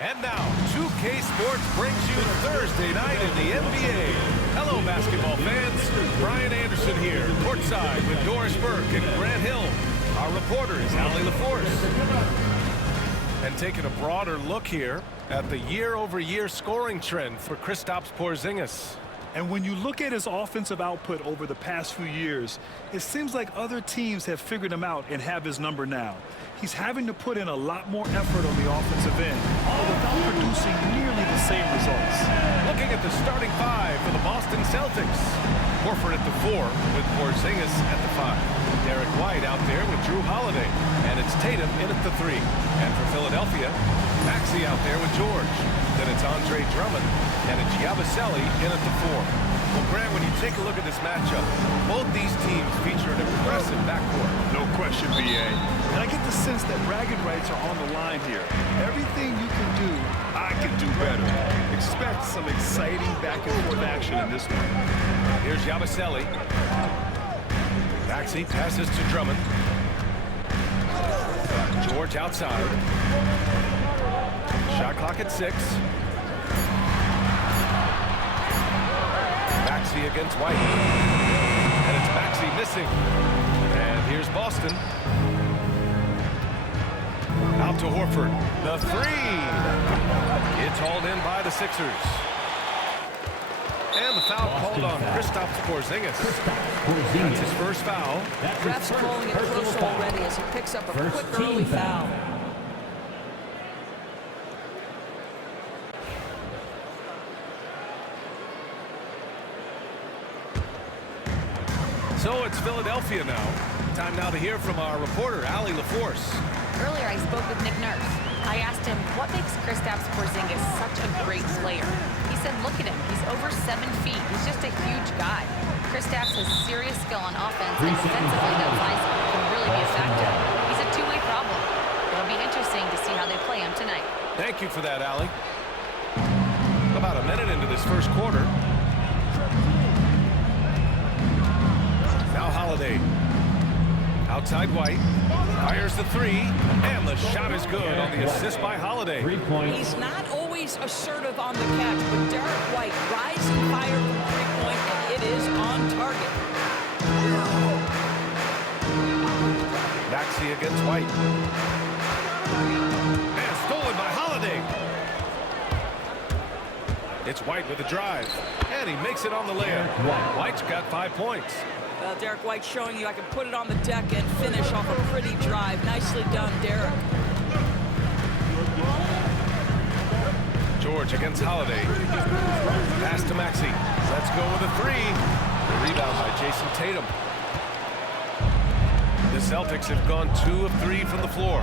And now, 2K Sports brings you Thursday night in the NBA. Hello, basketball fans. Brian Anderson here, courtside with Doris Burke and Grant Hill. Our reporter is Allie LaForce. And taking a broader look here at the year-over-year scoring trend for Kristaps Porzingis. And when you look at his offensive output over the past few years, it seems like other teams have figured him out and have his number now. He's having to put in a lot more effort on the offensive end, but without producing nearly the same results. Looking at the starting five for the Boston Celtics. Horford at the 4 with Porzingis at the 5. Derek White out there with Drew Holiday. And it's Tatum in at the 3. And for Philadelphia, Maxey out there with George. Then it's Andre Drummond. And it's Yabusele in at the 4. Well, Grant, when you take a look at this matchup, both these teams feature an impressive backcourt. No question, B.A. And I get the sense that bragging rights are on the line here. Everything you can do, I can do better. Expect some exciting back-and-forth action in this one. Here's Yabusele. Maxey passes to Drummond. George outside. Shot clock at 6. Maxey against White. And it's Maxey missing. And here's Boston. Out to Horford. The 3. It's hauled in by the Sixers. And the foul called on Kristaps Porzingis. That's his first foul. Ref's calling it close already as he picks up a quick early foul. So it's Philadelphia now. Time now to hear from our reporter, Allie LaForce. Earlier, I spoke with Nick Nurse. I asked him, what makes Kristaps Porzingis such a great player? He said, look at him. He's over 7 feet. He's just a huge guy. Kristaps has serious skill on offense, and defensively, that size can really be a factor. He's a two-way problem. It'll be interesting to see how they play him tonight. Thank you for that, Allie. About a minute into this first quarter. Now Holiday. Outside White. Fires the 3. And the shot is good on the assist by Holiday. He's not always assertive on the catch, but Derek White rise and fire from three-point, and it is on target. Maxey against White. And stolen by Holiday. It's White with the drive. And he makes it on the layup. White's got 5 points. Well, Derek White showing you I can put it on the deck and finish off a pretty drive. Nicely done, Derek. George against Holiday. Pass to Maxey. Let's go with a 3. The rebound by Jason Tatum. The Celtics have gone 2 of 3 from the floor.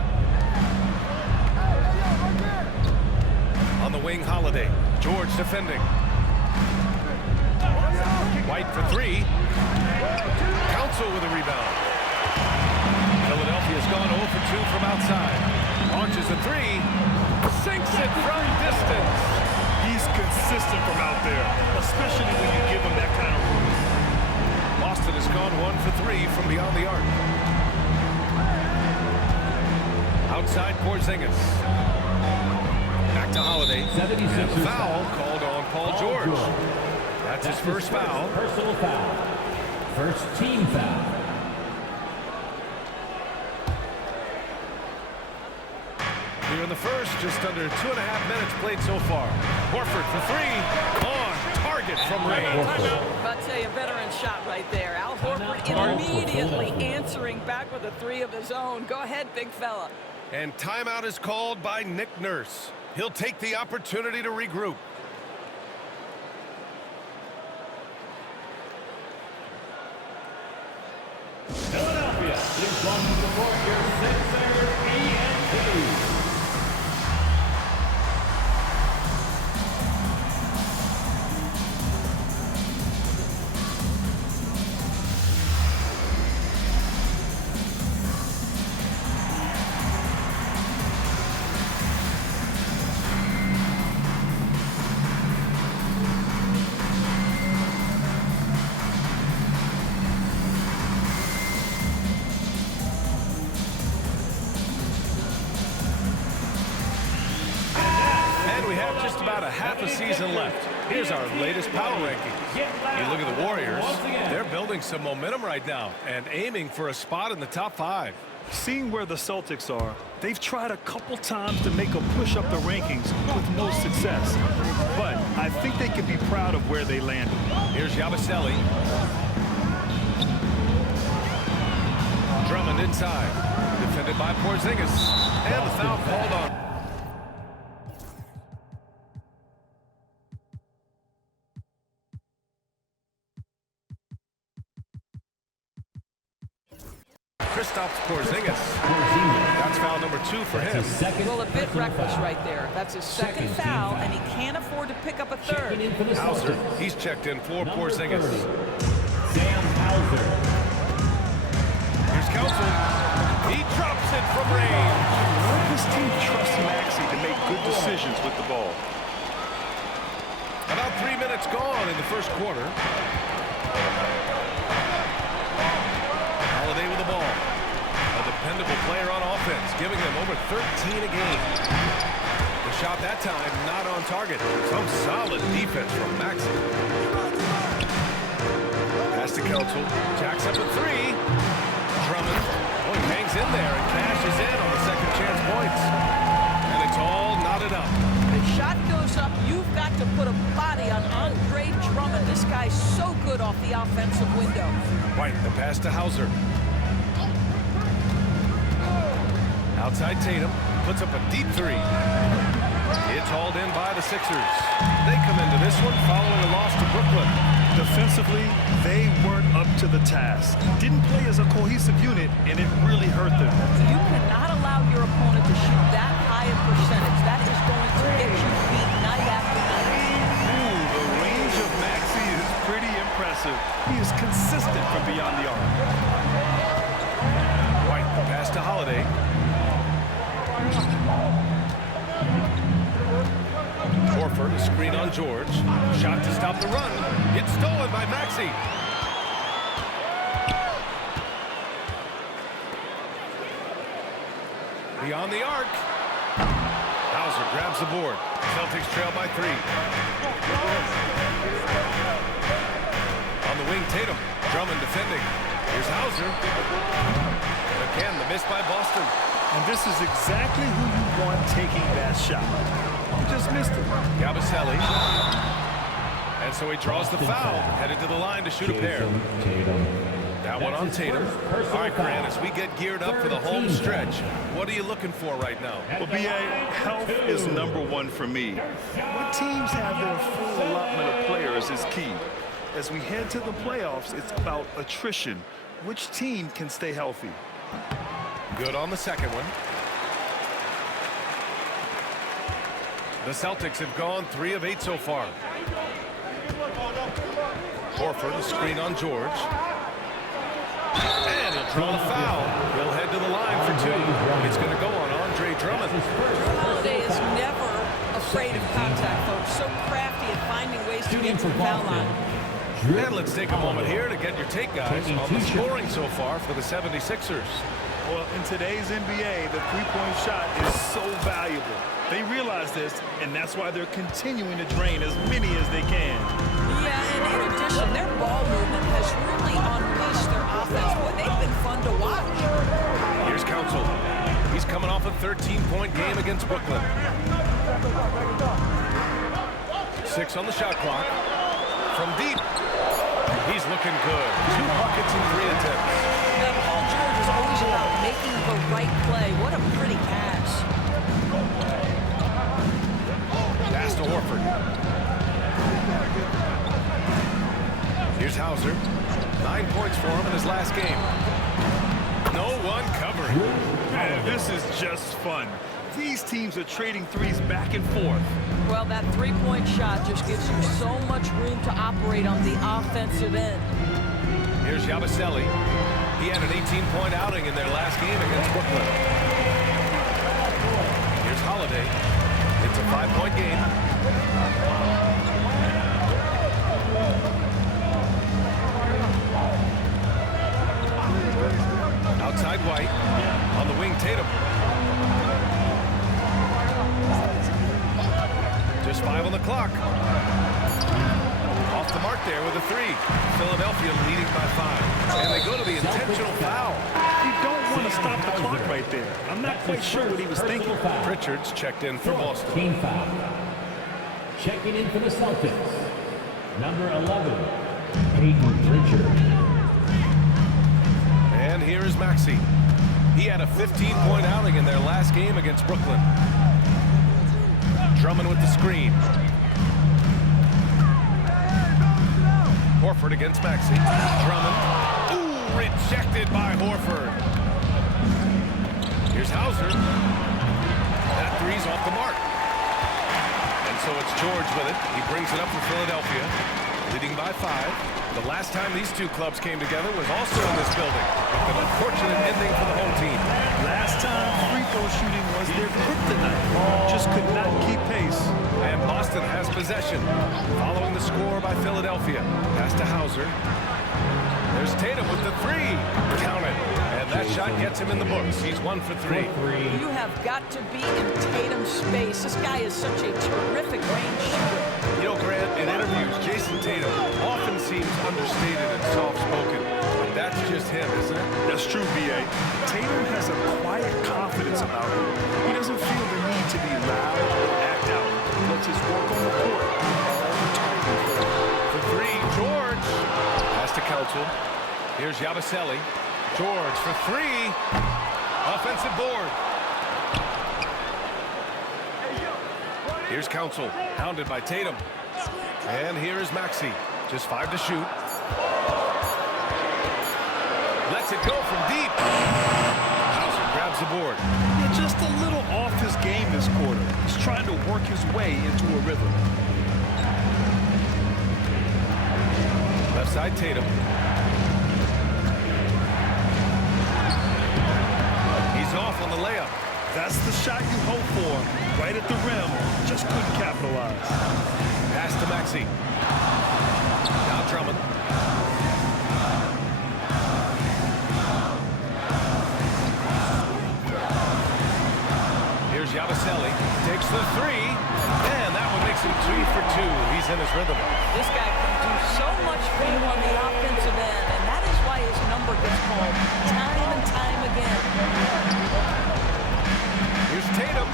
On the wing, Holiday. George defending. White for 3. Council with a rebound. Philadelphia's gone 0 for 2 from outside. Launches a 3. Sinks it from distance. He's consistent from out there, especially when you give him that kind of room. Boston has gone 1 for 3 from beyond the arc. Outside Porzingis. Back to Holiday. And a foul called on Paul George. That's his first foul. Personal foul. First team foul. Here in the first, just under 2.5 minutes played so far. Horford for 3. On target from range. I'll tell you, veteran shot right there. Al Horford immediately answering back with a 3 of his own. Go ahead, big fella. And timeout is called by Nick Nurse. He'll take the opportunity to regroup. Philadelphia is going to support your Sixers ENT. we have just about a half a season left. Here's our latest power rankings. You look at the Warriors, they're building some momentum right now and aiming for a spot in the top 5. Seeing where the Celtics are, they've tried a couple times to make a push up the rankings with no success. But I think they can be proud of where they landed. Here's Yabusele. Drummond inside. Defended by Porzingis. And the foul called on. Kristaps Porzingis. That's foul number 2 for him. Well, a bit reckless right there. That's his second foul, and he can't afford to pick up a third. Hauser, he's checked in for Porzingis. Sam Hauser. Here's Council. He drops it from range. This team trusts Maxey to make good decisions with the ball. About 3 minutes gone in the first quarter. Holiday with the ball. A dependable player on offense, giving them over 13 a game. The shot that time not on target. Some solid defense from Maxey. Pass to Council. Jacks up a 3. Drummond. Oh, he hangs in there and cashes in on the second chance points. And it's all knotted up. The shot goes up. You've got to put a body on Andre Drummond. This guy's so good off the offensive window. White, the pass to Hauser. Outside Tatum, puts up a deep 3. It's hauled in by the Sixers. They come into this one following a loss to Brooklyn. Defensively, they weren't up to the task. Didn't play as a cohesive unit, and it really hurt them. You cannot allow your opponent to shoot that high a percentage. That is going to get you beat night after night. Ooh, the range of Maxey is pretty impressive. He is consistent from beyond the arc. White, the pass to Holiday. Horford, a screen on George. Shot to stop the run. It's stolen by Maxey. Beyond the arc. Hauser grabs the board. Celtics trail by 3. On the wing, Tatum. Drummond defending. Here's Hauser. Again, the miss by Boston. And this is exactly who you want taking that shot. He just missed it. Yabusele. And so he draws the foul. Headed to the line to shoot a pair. That one on Tatum. All right, Grant, as we get geared up for the home stretch, what are you looking for right now? Well, B.A., health is #1 for me. When teams have their full allotment of players is key. As we head to the playoffs, it's about attrition. Which team can stay healthy? Good on the second one. The Celtics have gone 3 of 8 so far. Horford, a screen on George. And he'll draw the foul. He'll head to the line for 2. It's going to go on Andre Drummond. Holiday is never afraid of contact, folks. So crafty at finding ways to get to the foul line. And let's take a moment here to get your take, guys, on the scoring so far for the 76ers. Well, in today's NBA, the three-point shot is so valuable. They realize this, and that's why they're continuing to drain as many as they can. Yeah, and in addition, their ball movement has really unleashed their offense. Boy, they've been fun to watch. Here's Council. He's coming off a 13-point game against Brooklyn. 6 on the shot clock. From deep. He's looking good. 2 buckets in 3 attempts. Now, Paul George is always about making the right play. What a pretty pass. Pass to Horford. Here's Hauser. 9 points for him in his last game. No one covering. Man, this is just fun. These teams are trading threes back and forth. Well, that three-point shot just gives you so much room to operate on the offensive end. Here's Yabusele. He had an 18-point outing in their last game against Brooklyn. Here's Holiday. It's a 5-point game. Outside White. On the wing, Tatum. the clock. Off the mark there with a three. Philadelphia leading by 5. And they go to the intentional foul. You don't want to stop the clock right there. I'm not quite sure what he was thinking. Pritchard's checked in for Boston. Team foul. Checking in for the Celtics. Number 11, Peyton Pritchard. And here is Maxey. He had a 15-point outing in their last game against Brooklyn. Drummond with the screen. Horford against Maxey. Drummond. Ooh, rejected by Horford. Here's Hauser. That three's off the mark. And so it's George with it. He brings it up for Philadelphia, leading by 5. The last time these two clubs came together was also in this building, with an unfortunate ending for the home team. Last time, free throw shooting was their kryptonite. Just could not keep pace. And Boston has possession, following the score by Philadelphia. Pass to Hauser. There's Tatum with the three. Count it. And that shot gets him in the books. He's 1 for 3. You have got to be in Tatum's space. This guy is such a terrific range shooter. You know, Grant, in interviews, Jason Tatum often seems understated and soft-spoken. But that's just him, isn't it? That's true, B.A. Tatum has a quiet confidence about him. He doesn't feel the need to be loud or act out. He lets his work on the court all the time. For 3, George. Pass to Council. Here's Yabusele. George for 3. Offensive board. Here's Council, hounded by Tatum. And here is Maxey. Just 5 to shoot. Lets it go from deep. Hauser grabs the board. Yeah, just a little off his game this quarter. He's trying to work his way into a rhythm. Left side Tatum. He's off on the layup. That's the shot you hope for. Right at the rim. Just couldn't capitalize. Pass to Maxey. Now Drummond. Here's Yabusele. Takes the 3. And that one makes him 2 for 2. He's in his rhythm. This guy can do so much for you on the offensive end, and that is why his number gets called time and time again. Here's Tatum.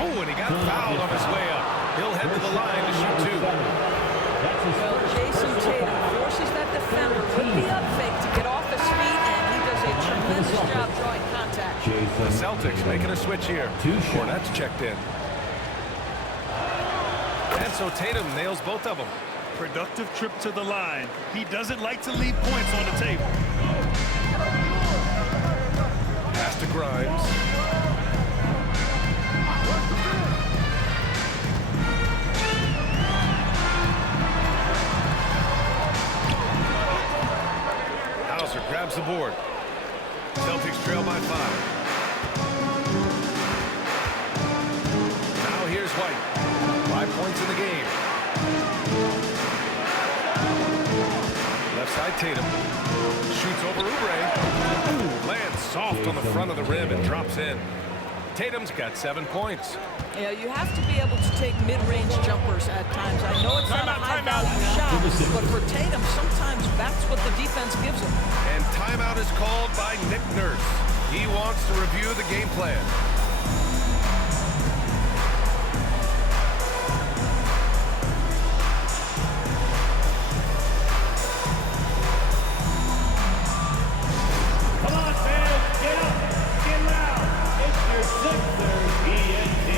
Oh, and he got fouled on his way up. He'll head to the line to shoot 2. Well, Jason Tatum forces that defender with the up fake to get off his feet, and he does a tremendous job drawing contact. The Celtics making a switch here. Cornette's checked in. And so Tatum nails both of them. Productive trip to the line. He doesn't like to leave points on the table. Pass to Grimes. Hauser grabs the board. Celtics trail by 5. Now here's White. 5 points in the game. Left side Tatum. Shoots over Oubre. Ooh, lands soft on the front of the rim and drops in. Tatum's got 7 points. Yeah, you have to be able to take mid-range jumpers at times. I know it's not a high-value shot, but for Tatum, sometimes that's what the defense gives him. And timeout is called by Nick Nurse. He wants to review the game plan. Come on, fans, get up, get loud. It's your Sixers ENT.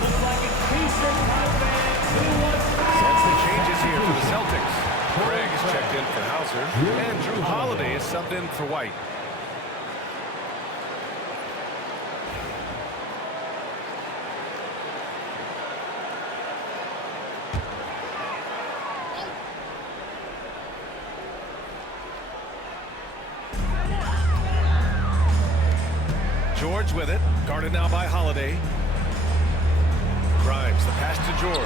Looks like it's Eastern Conference 2-1. Sets the changes here for the Celtics. Greg is checked in for Hauser, and Drew Holiday is subbed in for White. George with it, guarded now by Holiday. Grimes, the pass to George.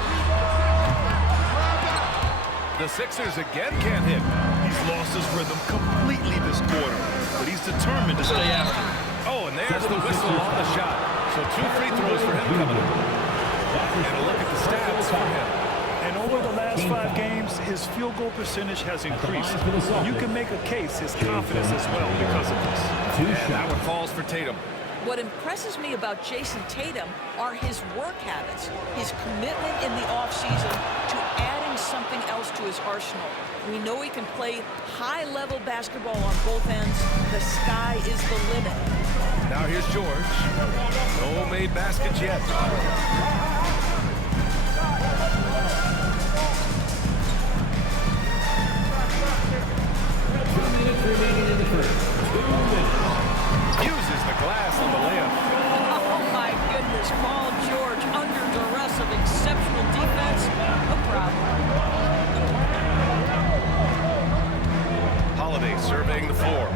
The Sixers again can't hit. He's lost his rhythm completely this quarter, but he's determined to stay after it. There's the whistle on the shot. So 2 free throws for him coming up. And a look at the stats for him. And over the last 5 games, his field goal percentage has increased. You can make a case his confidence as well because of this. And that one falls for Tatum. What impresses me about Jason Tatum are his work habits, his commitment in the offseason to adding something else to his arsenal. We know he can play high-level basketball on both ends. The sky is the limit. Now here's George. No made baskets yet. 2 minutes remaining in the first. 2 minutes. Uses the glass on the layup. Oh, my goodness. Paul George under duress of exceptional defense. No problem. Holiday surveying the floor.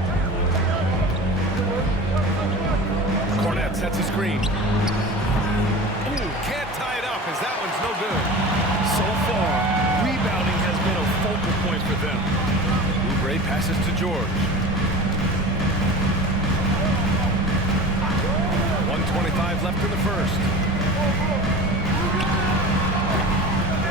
Cornette sets a screen. Ooh, can't tie it up as that one's no good. So far, rebounding has been a focal point for them. Oubre passes to George. 1:25 left in the first.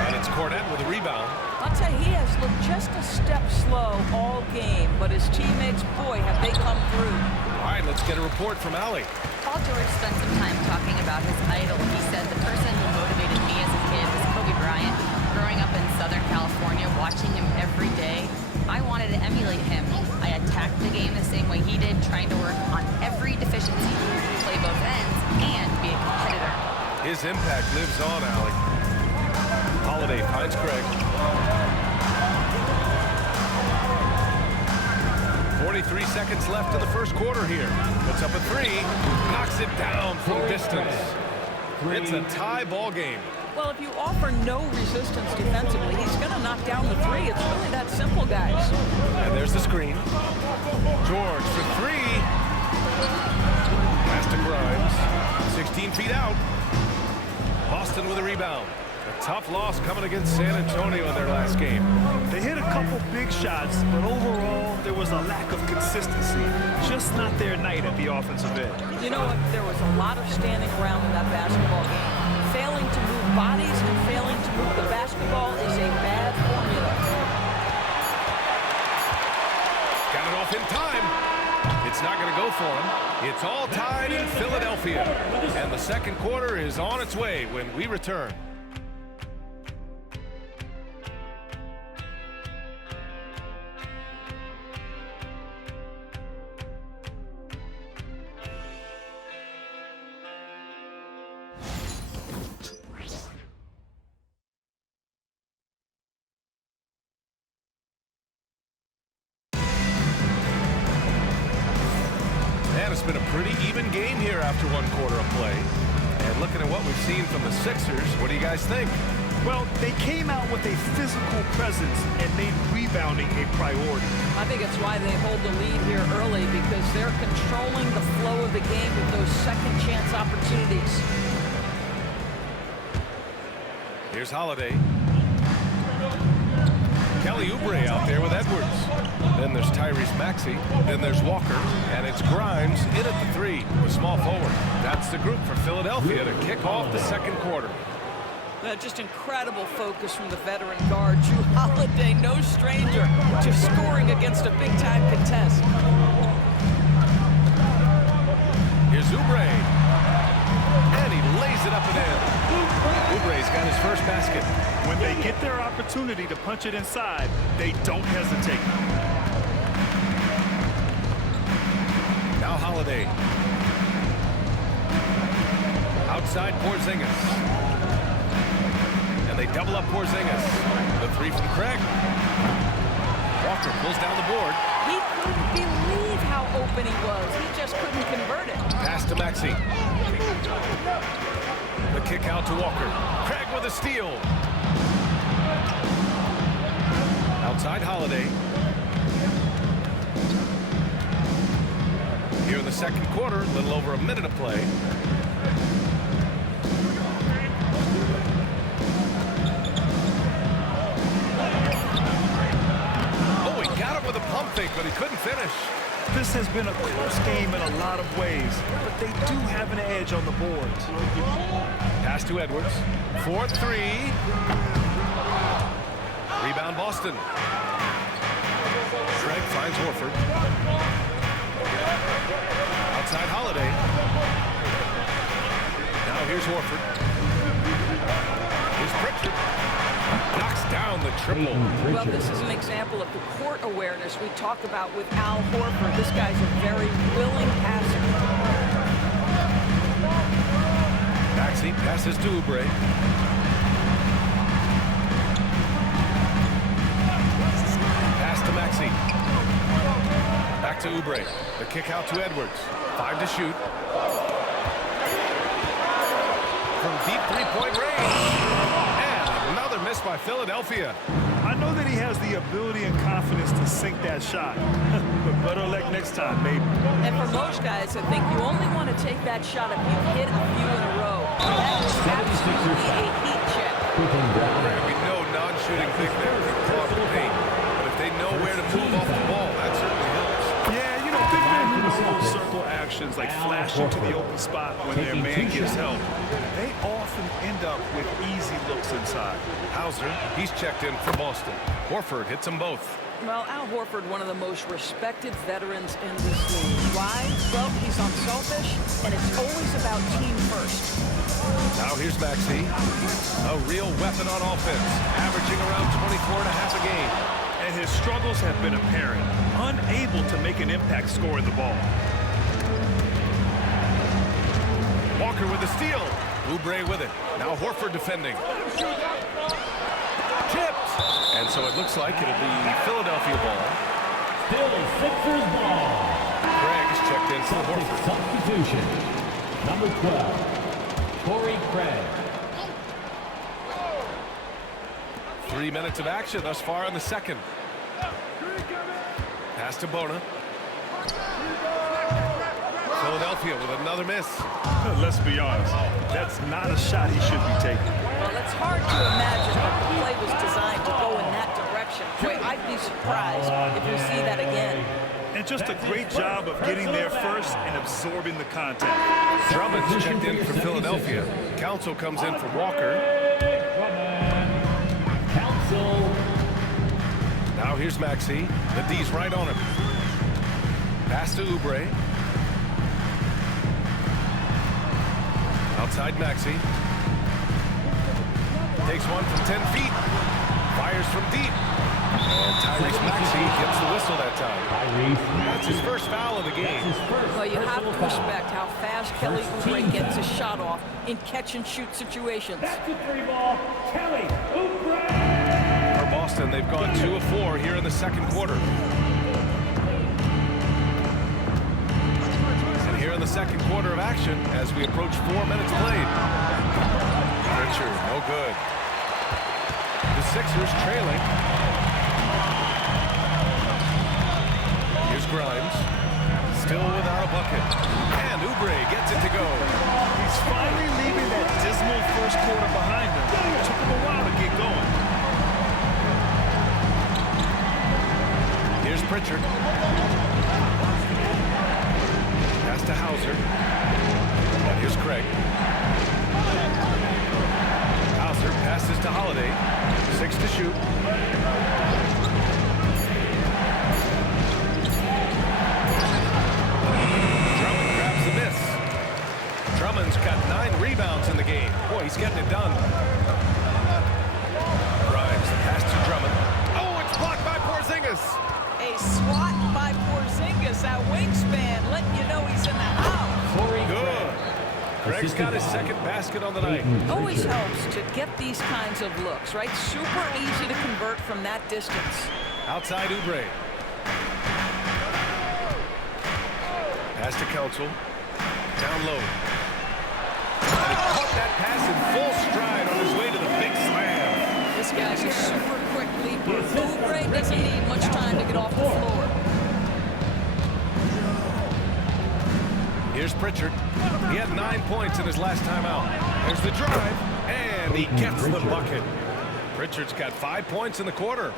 And it's Cornette with a rebound. I'll tell you, he has looked just a step slow all game, but his teammates, boy, have they come through. All right, let's get a report from Allie. Paul George spent some time talking about his idol. He said, the person who motivated me as a kid was Kobe Bryant. Growing up in Southern California, watching him every day, I wanted to emulate him. I attacked the game the same way he did, trying to work on every deficiency, play both ends, and be a competitor. His impact lives on, Allie. Holiday finds Craig. 43 seconds left in the first quarter here. Puts up a 3, knocks it down from distance. It's a tie ball game. Well, if you offer no resistance defensively, he's going to knock down the 3. It's really that simple, guys. And there's the screen. George for 3. Pass to Grimes. 16 feet out. Boston with a rebound. A tough loss coming against San Antonio in their last game. They hit a couple big shots, but overall, there was a lack of consistency. Just not their night at the offensive end. You know what? There was a lot of standing around in that basketball game. Failing to move bodies and failing to move the basketball is a bad formula. Got it off in time. It's not going to go for him. It's all tied in Philadelphia. And the second quarter is on its way when we return. It's been a pretty even game here after 1 quarter of play. And looking at what we've seen from the Sixers, what do you guys think? Well, they came out with a physical presence and made rebounding a priority. I think it's why they hold the lead here early, because they're controlling the flow of the game with those second chance opportunities. Here's Holiday. Kelly Oubre out there with Edwards. Then there's Tyrese Maxey. Then there's Walker. And it's Grimes in at the 3, the small forward. That's the group for Philadelphia to kick off the second quarter. Just incredible focus from the veteran guard. Drew Holiday, no stranger to scoring against a big-time contest. Here's Oubre. And he lays it up and in. Oubre's got his first basket. When they get their opportunity to punch it inside, they don't hesitate. Now Holiday. Outside Porzingis. And they double up Porzingis. The 3 from Craig. Walker pulls down the board. He couldn't believe how open he was. He just couldn't convert it. Pass to Maxey. The kick out to Walker. Craig with a steal. Outside Holiday. Here in the second quarter, a little over a minute of play. Oh, he got it with a pump fake, but he couldn't finish. This has been a close game in a lot of ways, but they do have an edge on the boards. Pass to Edwards. 4-3. Rebound Boston. Craig finds Horford. Outside Holiday. Now here's Horford. Here's Pritchard. Knocks down the triple. Well, this is an example of the court awareness we talk about with Al Horford. This guy's a very willing passer. Maxey passes to Oubre. Pass to Maxey. Back to Oubre. The kick out to Edwards. 5 to shoot. From deep three-point range. And another miss by Philadelphia. I know that he has the ability and confidence to sink that shot, but better luck next time, maybe. And for most guys, I think you only want to take that shot if you hit a few in a row. That was absolutely a heat check. We know non-shooting big men can cause the paint, but if they know where to move off the ball, that certainly helps. Yeah, you know, big men do those circle actions like flashing to the open spot when their man gives help. They often end up with easy looks inside. Hauser, he's checked in for Boston. Horford hits them both. Well, Al Horford, one of the most respected veterans in this league. Why? Well, he's unselfish, and it's always about team first. Now here's Maxey. A real weapon on offense, averaging around 24 and a half a game. And his struggles have been apparent, unable to make an impact scoring the ball. Walker with the steal. Oubre with it. Now Horford defending. Tipped. And so it looks like it'll be Philadelphia ball. Still Sixers ball. Craig's checked in for Horford. Substitution. Number 12, Torrey Craig. 3 minutes of action thus far in the second. Pass to Bona. Philadelphia with another miss. Let's be honest, that's not a shot he should be taking. Well, it's hard to imagine that the play was designed to go in that direction. Boy, I'd be surprised if we see that again. And just a great job of getting there first and absorbing the contact. Drummond's checked in for Philadelphia. Council comes in for Walker. Council. Now here's Maxey. The D's right on him. Pass to Oubre. Outside Maxey. Takes one from 10 feet. Fires from deep. And Tyrese Maxey gets the whistle that time. That's his first foul of the game. Well, you have to respect how fast Kelly Oubre gets his shot off in catch-and-shoot situations. That's the 3-ball. Kelly Oubre. For Boston, they've gone 2 of 4 here in the second quarter. And here in the second quarter of action, as we approach 4 minutes played. Pritchard, no good. The Sixers trailing. Here's Grimes. Still without a bucket. And Oubre gets it to go. He's finally leaving that dismal first quarter behind him. It took him a while to get going. Here's Pritchard. Pass to Hauser. And here's Craig. Hauser passes to Holiday. 6 to shoot. Drummond grabs the miss. Drummond's got 9 rebounds in the game. Boy, he's getting it done. Grimes, pass to Drummond. Oh, it's blocked by Porzingis. A swat by Porzingis, that wingspan, letting you know he's in the house. Good. Greg's got his second basket on the night. Always helps to get these kinds of looks, right? Super easy to convert from that distance. Outside Oubre. Pass to Council. Down low. And he caught that pass in full stride on his way to the big slam. This guy's a super quick leaper. Oubre doesn't need much time to get off the floor. Here's Pritchard. He had 9 points in his last time out. There's the drive, and he gets the bucket. Pritchard's got 5 points in the quarter.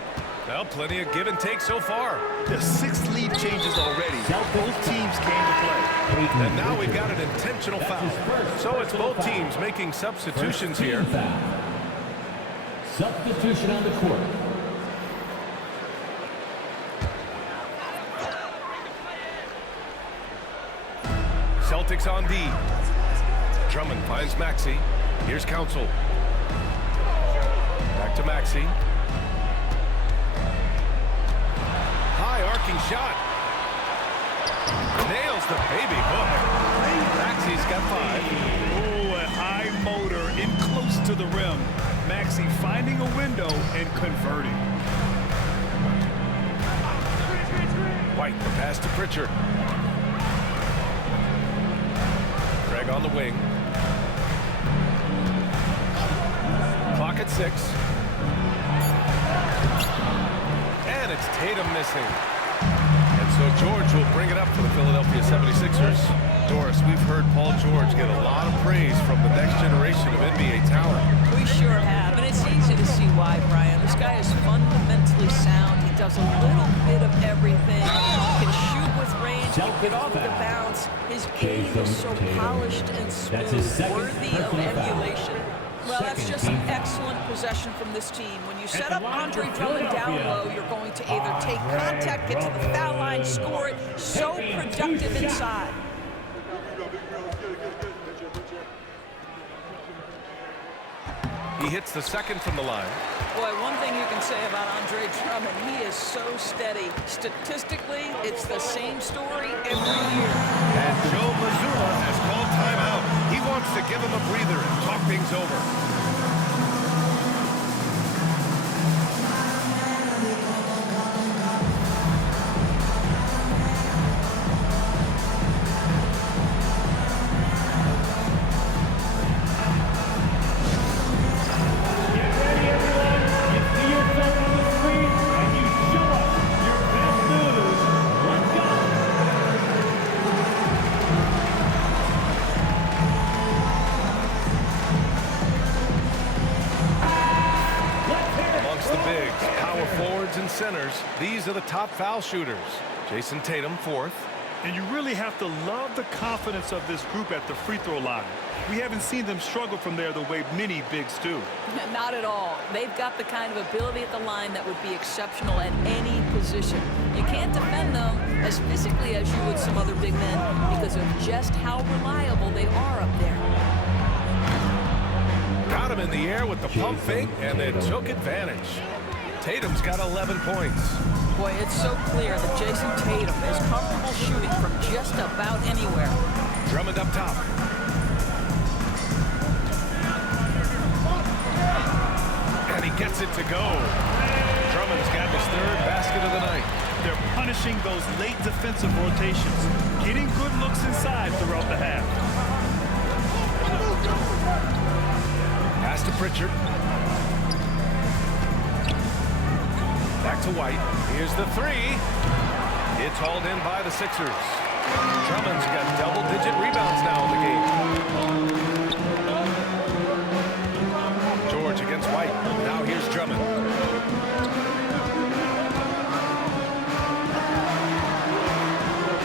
Well, plenty of give and take so far. There's 6 lead changes already. Both teams came to play. And now we've got an intentional foul. So it's both teams making substitutions here. Substitution on the court. Celtics on D. Drummond finds Maxey. Here's Council. Back to Maxey. High arcing shot. Nails the baby hook. Maxey's got 5. Oh, a high motor in close to the rim. Maxey finding a window and converting. White, the pass to Pritchard. Greg on the wing. Clock at 6. And it's Tatum missing. And so George will bring it up for the Philadelphia 76ers. Doris, we've heard Paul George get a lot of praise from the next generation of NBA talent. We sure have, and it's easy to see why, Brian. This guy is fundamentally sound. He does a little bit of everything. He can shoot with range, he can off the bounce. His game is so polished and smooth, worthy of emulation. Well, that's just an excellent possession from this team. When you set up Andre Drummond down low, you're going to either take contact, get to the foul line, score it. So productive inside. He hits the second from the line. Boy, one thing you can say about Andre Drummond, he is so steady. Statistically, it's the same story every year. And Joe Mazzulla has called timeout. He wants to give him a breather and talk things over. Centers, these are the top foul shooters. Jason Tatum, 4th. And you really have to love the confidence of this group at the free throw line. We haven't seen them struggle from there the way many bigs do. Not at all. They've got the kind of ability at the line that would be exceptional at any position. You can't defend them as physically as you would some other big men because of just how reliable they are up there. Got him in the air with the pump fake and then took advantage. Tatum's got 11 points. Boy, it's so clear that Jason Tatum is comfortable shooting from just about anywhere. Drummond up top. And he gets it to go. Drummond's got his 3rd basket of the night. They're punishing those late defensive rotations, getting good looks inside throughout the half. Pass to Pritchard. Back to White. Here's the 3. It's hauled in by the Sixers. Drummond's got double-digit rebounds now in the game. George against White. Now here's Drummond.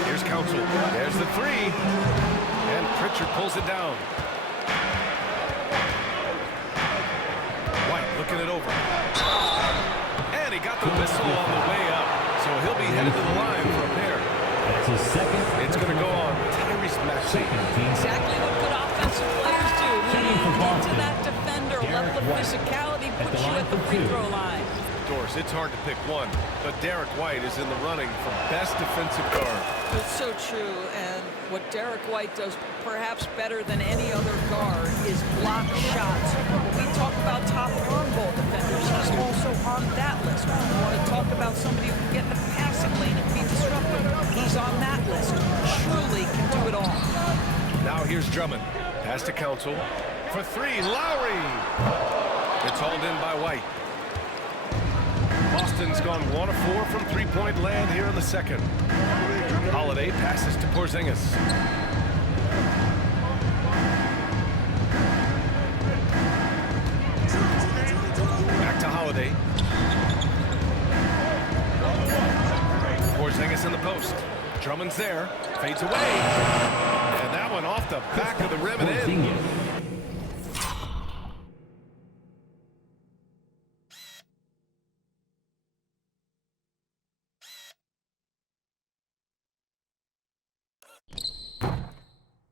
Here's Council. There's the 3. And Pritchard pulls it down. White looking it over. He got the whistle on the way up, so he'll be headed to the line from there. That's his second. It's going to go on Tyrese Maxey. Exactly what good offensive players do. Lean into that defender, level of physicality, puts you at the free throw line. Doris, it's hard to pick one, but Derek White is in the running for best defensive guard. It's so true, and what Derek White does perhaps better than any other guard is block shots. When we talk about top on ball defenders, he's also on that list. When we want to talk about somebody who can get in the passing lane and be disruptive, he's on that list. Truly can do it all. Now here's Drummond. Pass to Council. For 3, Lowry. It's hauled in by White. Boston's gone 1 of 4 from three-point land here in the second. Holiday passes to Porzingis. Back to Holiday. Porzingis in the post. Drummond's there. Fades away. And that one off the back of the rim and in. Porzingis.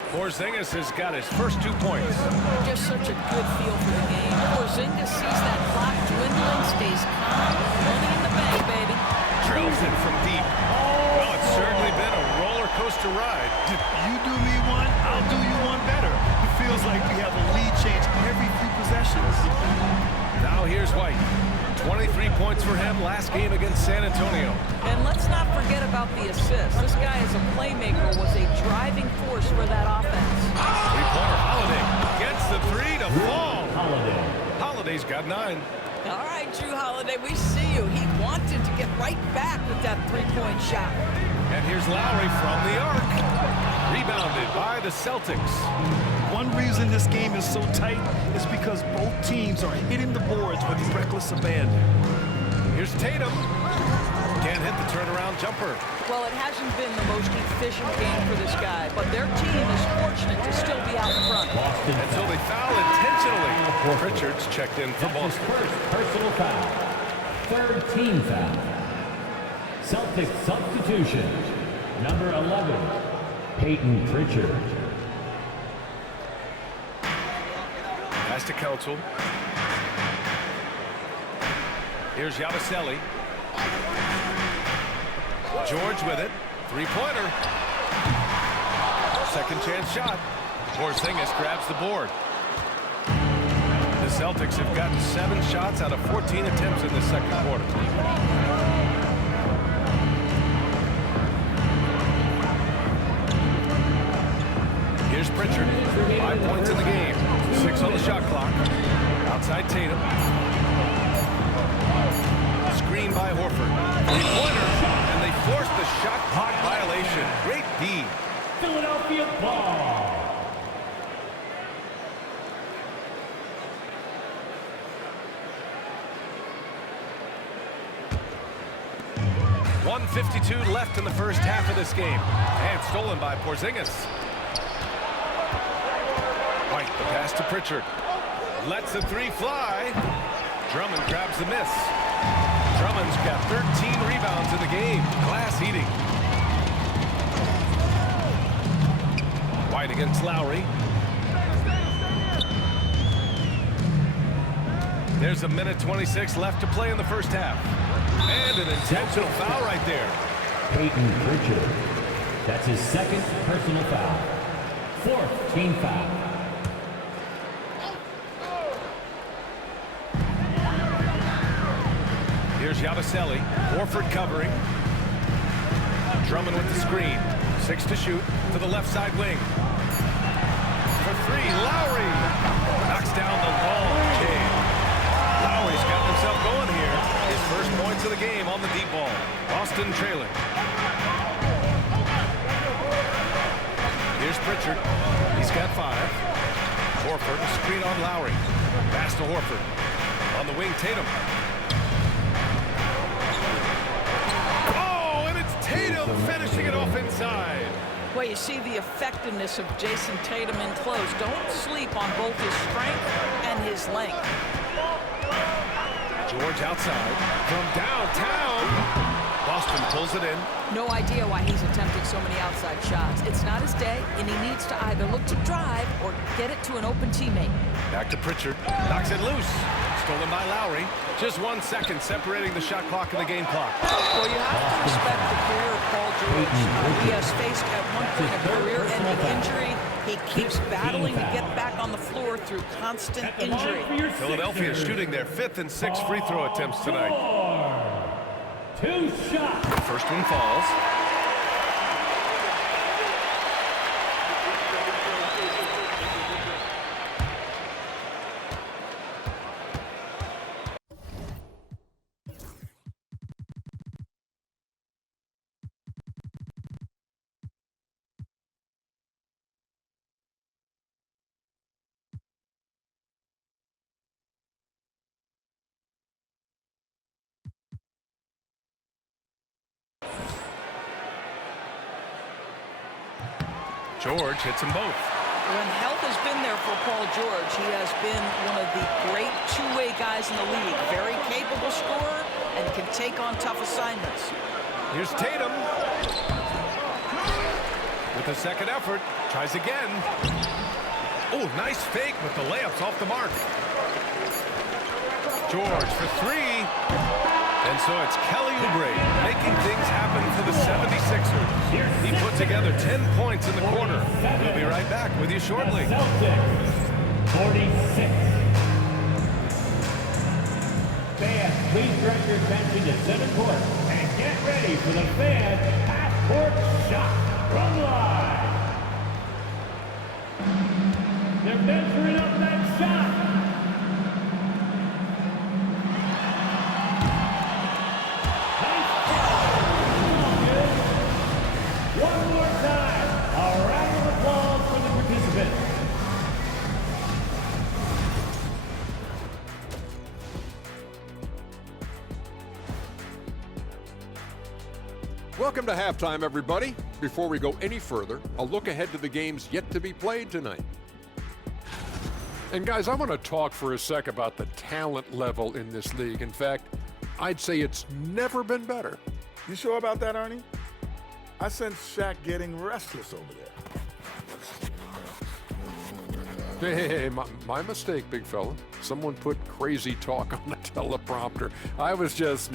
Porzingis has got his first 2 points. Just such a good feel for the game. Porzingis sees that clock dwindling, stays calm. Money in the bank, baby. Drills it from deep. Well, it's certainly been a roller coaster ride. You do me one, I'll do you one better. It feels like we have a lead change every few possessions. Now here's White. 23 points for him last game against San Antonio. And let's not forget about the assist. This guy as a playmaker was a driving force for that offense. Three-pointer Holiday gets the three to fall. Holiday. Holiday's got 9. All right, Drew Holiday, we see you. He wanted to get right back with that three-point shot. And here's Lowry from the arc. Rebounded by the Celtics. One reason this game is so tight is because both teams are hitting the boards with reckless abandon. Here's Tatum. Can't hit the turnaround jumper. Well, it hasn't been the most efficient game for this guy, but their team is fortunate to still be out front. Boston Until they foul intentionally. Pritchard's checked in for That's his Boston. first personal foul. Third team foul. Celtics substitution. Number 11, Peyton Pritchard. Pass to Council. Here's Yabusele. George with it. Three-pointer. Second chance shot. Porzingis grabs the board. The Celtics have gotten 7 shots out of 14 attempts in the second quarter. Here's Pritchard. 5 points in the game. 6 on the shot clock. Outside Tatum. Screen by Horford. Three-pointer. And they force the shot clock violation. Great D. Philadelphia ball. .152 left in the first half of this game. And stolen by Porzingis. White, the pass to Pritchard. Lets the three fly. Drummond grabs the miss. Drummond's got 13 rebounds in the game. Glass eating. White against Lowry. There's a minute 26 left to play in the first half. And an intentional foul right there. Peyton Pritchard. That's his second personal foul. Fourth team foul. Here's Yabusele. Horford covering. Drummond with the screen. 6 to shoot to the left side wing. For 3, Lowry knocks down the long jam. Lowry's got himself going here. His first points of the game on the deep ball. Boston trailing. Here's Pritchard. He's got 5. Horford, screen on Lowry. Pass to Horford. On the wing, Tatum. Oh, and it's Tatum finishing it off inside. Well, you see the effectiveness of Jason Tatum in close. Don't sleep on both his strength and his length. George outside from downtown. Boston pulls it in. No idea why he's attempting so many outside shots. It's not his day, and he needs to either look to drive or get it to an open teammate. Back to Pritchard. Knocks it loose. Stolen by Lowry. Just 1 second separating the shot clock and the game clock. Well, you have to respect the career of Paul George. He has faced at one point a career-ending injury. He keeps battling to get back on the floor through constant injury. Philadelphia is shooting their 5th and 6th free throw attempts tonight. 2 shots. First one falls. George hits them both. When health has been there for Paul George, he has been one of the great two-way guys in the league. Very capable scorer and can take on tough assignments. Here's Tatum. With a second effort, tries again. Oh, nice fake, but the layup's off the mark. George for three. And so it's Kelly Oubre making things happen for the 76ers. He put together 10 points in the quarter. We'll be right back with you shortly. Celtics, 46. Fans, please direct your attention to center court and get ready for the fan half-court shot from the line. They're measuring up that shot. One more time, a round of applause for the participants. Welcome to halftime, everybody. Before we go any further, a look ahead to the games yet to be played tonight. And guys, I want to talk for a sec about the talent level in this league. In fact, I'd say it's never been better. You sure about that, Ernie? I sense Shaq getting restless over there. Hey, my mistake, big fella. Someone put crazy talk on the teleprompter. I was just,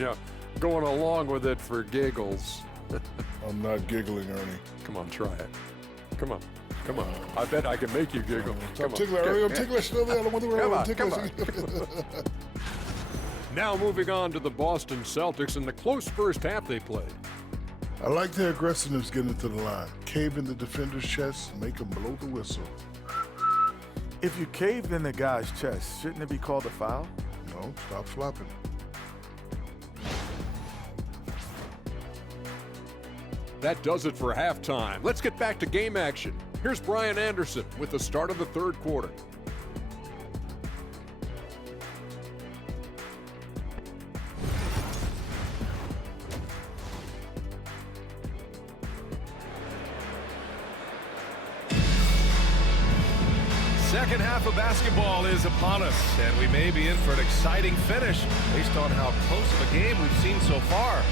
going along with it for giggles. I'm not giggling, Ernie. Come on, try it. Come on. Come on. I bet I can make you giggle. I'm ticklish, Ernie. I'm ticklish. I don't want to Come on, ticklish. come on. Now moving on to the Boston Celtics and the close first half they played. I like their aggressiveness getting to the line. Cave in the defender's chest, make him blow the whistle. If you caved in the guy's chest, shouldn't it be called a foul? No, stop flopping. That does it for halftime. Let's get back to game action. Here's Brian Anderson with the start of the third quarter. Second half of basketball is upon us, and we may be in for an exciting finish based on how close of a game we've seen so far.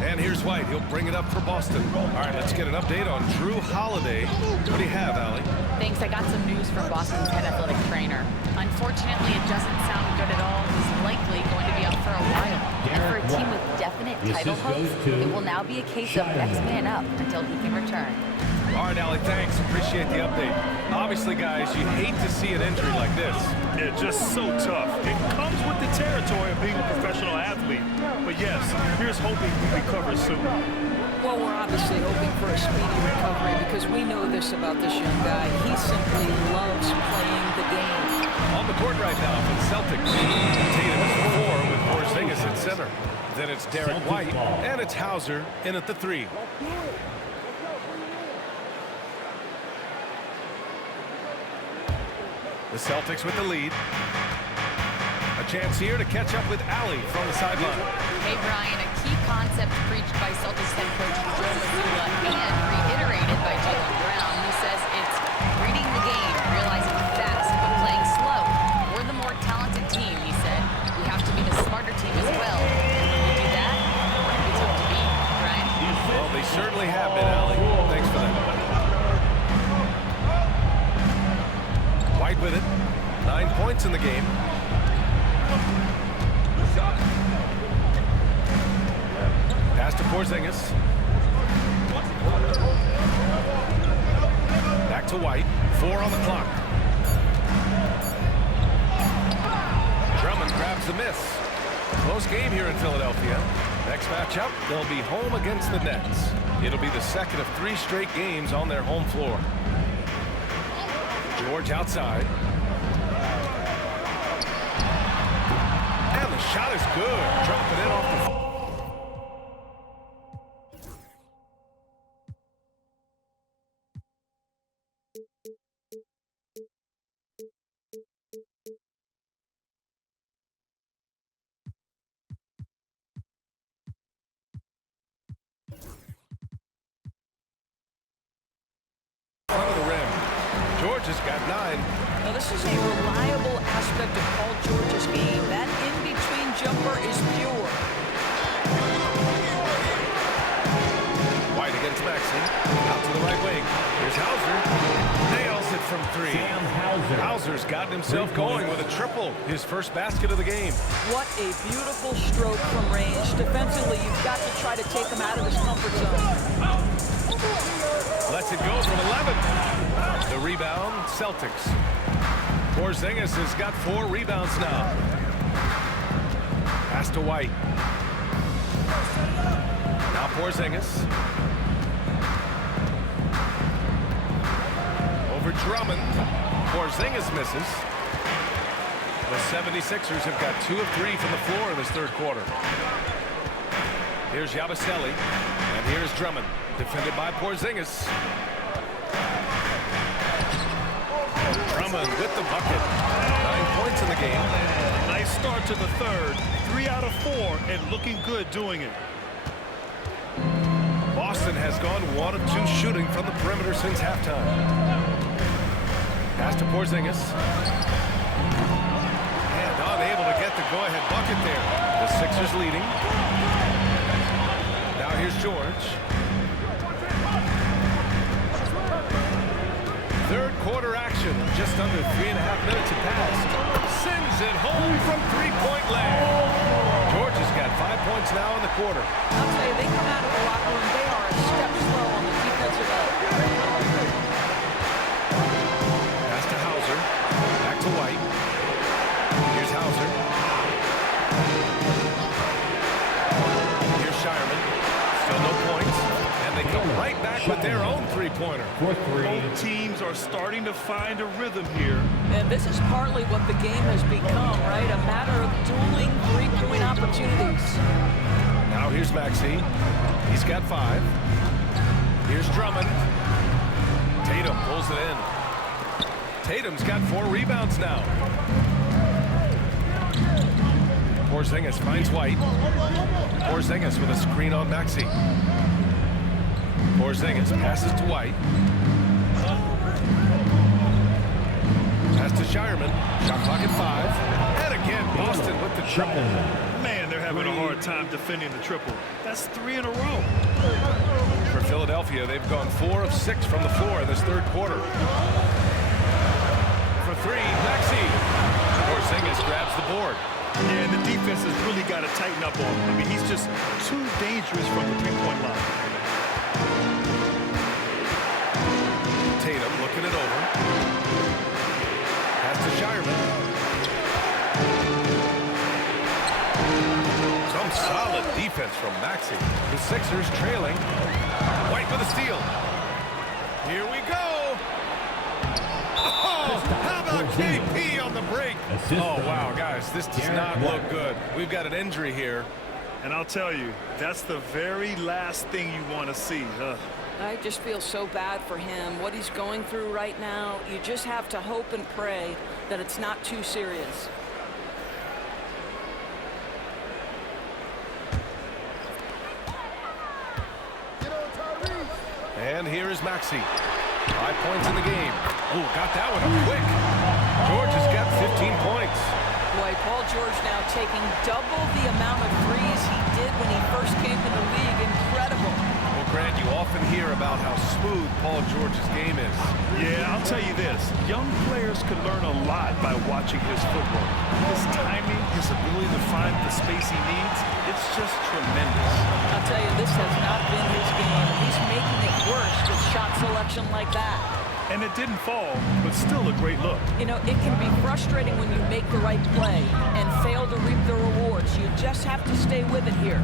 And here's White. He'll bring it up for Boston. All right, let's get an update on Drew Holiday. What do you have, Allie? Thanks. I got some news from Boston's head athletic trainer. Unfortunately, it doesn't sound good at all. He's likely going to be out for a while. And for a team with definite title hopes, it will now be a case of next man up until he can return. All right, Allie, thanks. Appreciate the update. Obviously, guys, you hate to see an injury like this. Yeah, just so tough. It comes with the territory of being a professional athlete. But yes, here's hoping he recovers soon. Well, we're obviously hoping for a speedy recovery because we know this about this young guy. He simply loves playing the game. On the court right now for the Celtics. Tatum is 4 with Porzingis at center. Then it's Derek White, and it's Hauser in at the 3. The Celtics with the lead. A chance here to catch up with Allie from the sideline. Hey, Brian, a key concept preached by Celtics head coach Joe Mazzulla and reiterated by Jaylen Brown. He says it's reading the game, realizing fast, but playing slow. We're the more talented team, he said. We have to be the smarter team as well. And when we do that, it's tough to beat, Brian. Well, they certainly have been, Allie. Thanks for that. White with it. 9 points in the game. Pass to Porzingis. Back to White. 4 on the clock. Drummond grabs the miss. Close game here in Philadelphia. Next matchup, they'll be home against the Nets. It'll be the second of 3 straight games on their home floor. George outside. And the shot is good. Dropping it off the has got 9. Now, this is a reliable aspect of Paul George's game. That in-between jumper is pure. White against Maxey. Out to the right wing. Here's Hauser. Nails it from 3. Sam Hauser. Hauser's gotten himself going with a triple. His first basket of the game. What a beautiful stroke from range. Defensively, you've got to try to take him out of his comfort zone. Lets it go from 11. The rebound, Celtics. Porzingis has got 4 rebounds now. Pass to White. Now Porzingis. Over Drummond. Porzingis misses. The 76ers have got 2 of 3 from the floor in this third quarter. Here's Yabusele. And here's Drummond. Defended by Porzingis. Drummond with the bucket. 9 points in the game. Nice start to the third. 3 out of 4 and looking good doing it. Boston has gone 1 of 2 shooting from the perimeter since halftime. Pass to Porzingis. And unable to get the go-ahead bucket there. The Sixers leading. Now here's George. Third quarter action. Just under 3.5 minutes have passed. Sends it home from 3-point land. George has got 5 points now in the quarter. I'll tell you, they come out of the locker room, they are a step slow on the defensive end. Pass to Hauser. Back to White. Here's Hauser. Here's Shireman. Still no points. And they come right back with their own three-pointer. Both teams are starting to find a rhythm here. And this is partly what the game has become, right? A matter of dueling three-point opportunities. Now here's Maxey. He's got 5. Here's Drummond. Tatum pulls it in. Tatum's got 4 rebounds now. Porzingis finds White. Porzingis with a screen on Maxey. Porzingis passes to White. Pass to Shireman. Shot clock at 5. And again, Boston with the triple. Man, they're having a hard time defending the triple. That's 3 in a row. For Philadelphia, they've gone 4 of 6 from the floor in this third quarter. For 3, Maxey. Porzingis grabs the board. Yeah, and the defense has really got to tighten up on him. I mean, he's just too dangerous from the three-point line. Tatum looking it over. Pass to Shireman. Some solid defense from Maxey. The Sixers trailing. White with a steal. Here we go. Oh, how about KP on the break? Oh, wow, guys, this does not look good. We've got an injury here. And I'll tell you, that's the very last thing you want to see. I just feel so bad for him. What he's going through right now, you just have to hope and pray that it's not too serious. And here is Maxey. 5 points in the game. Oh, got that one up quick. George has got 15 points. Boy, Paul George now taking double the amount of threes he did when he first came to the league. Incredible. Well, Grant, you often hear about how smooth Paul George's game is. Yeah, I'll tell you this. Young players can learn a lot by watching his footwork. His timing, his ability to find the space he needs, it's just tremendous. I'll tell you, this has not been his game. He's making it worse with shot selection like that. And it didn't fall, but still a great look. You know, it can be frustrating when you make the right play and fail to reap the rewards. You just have to stay with it here.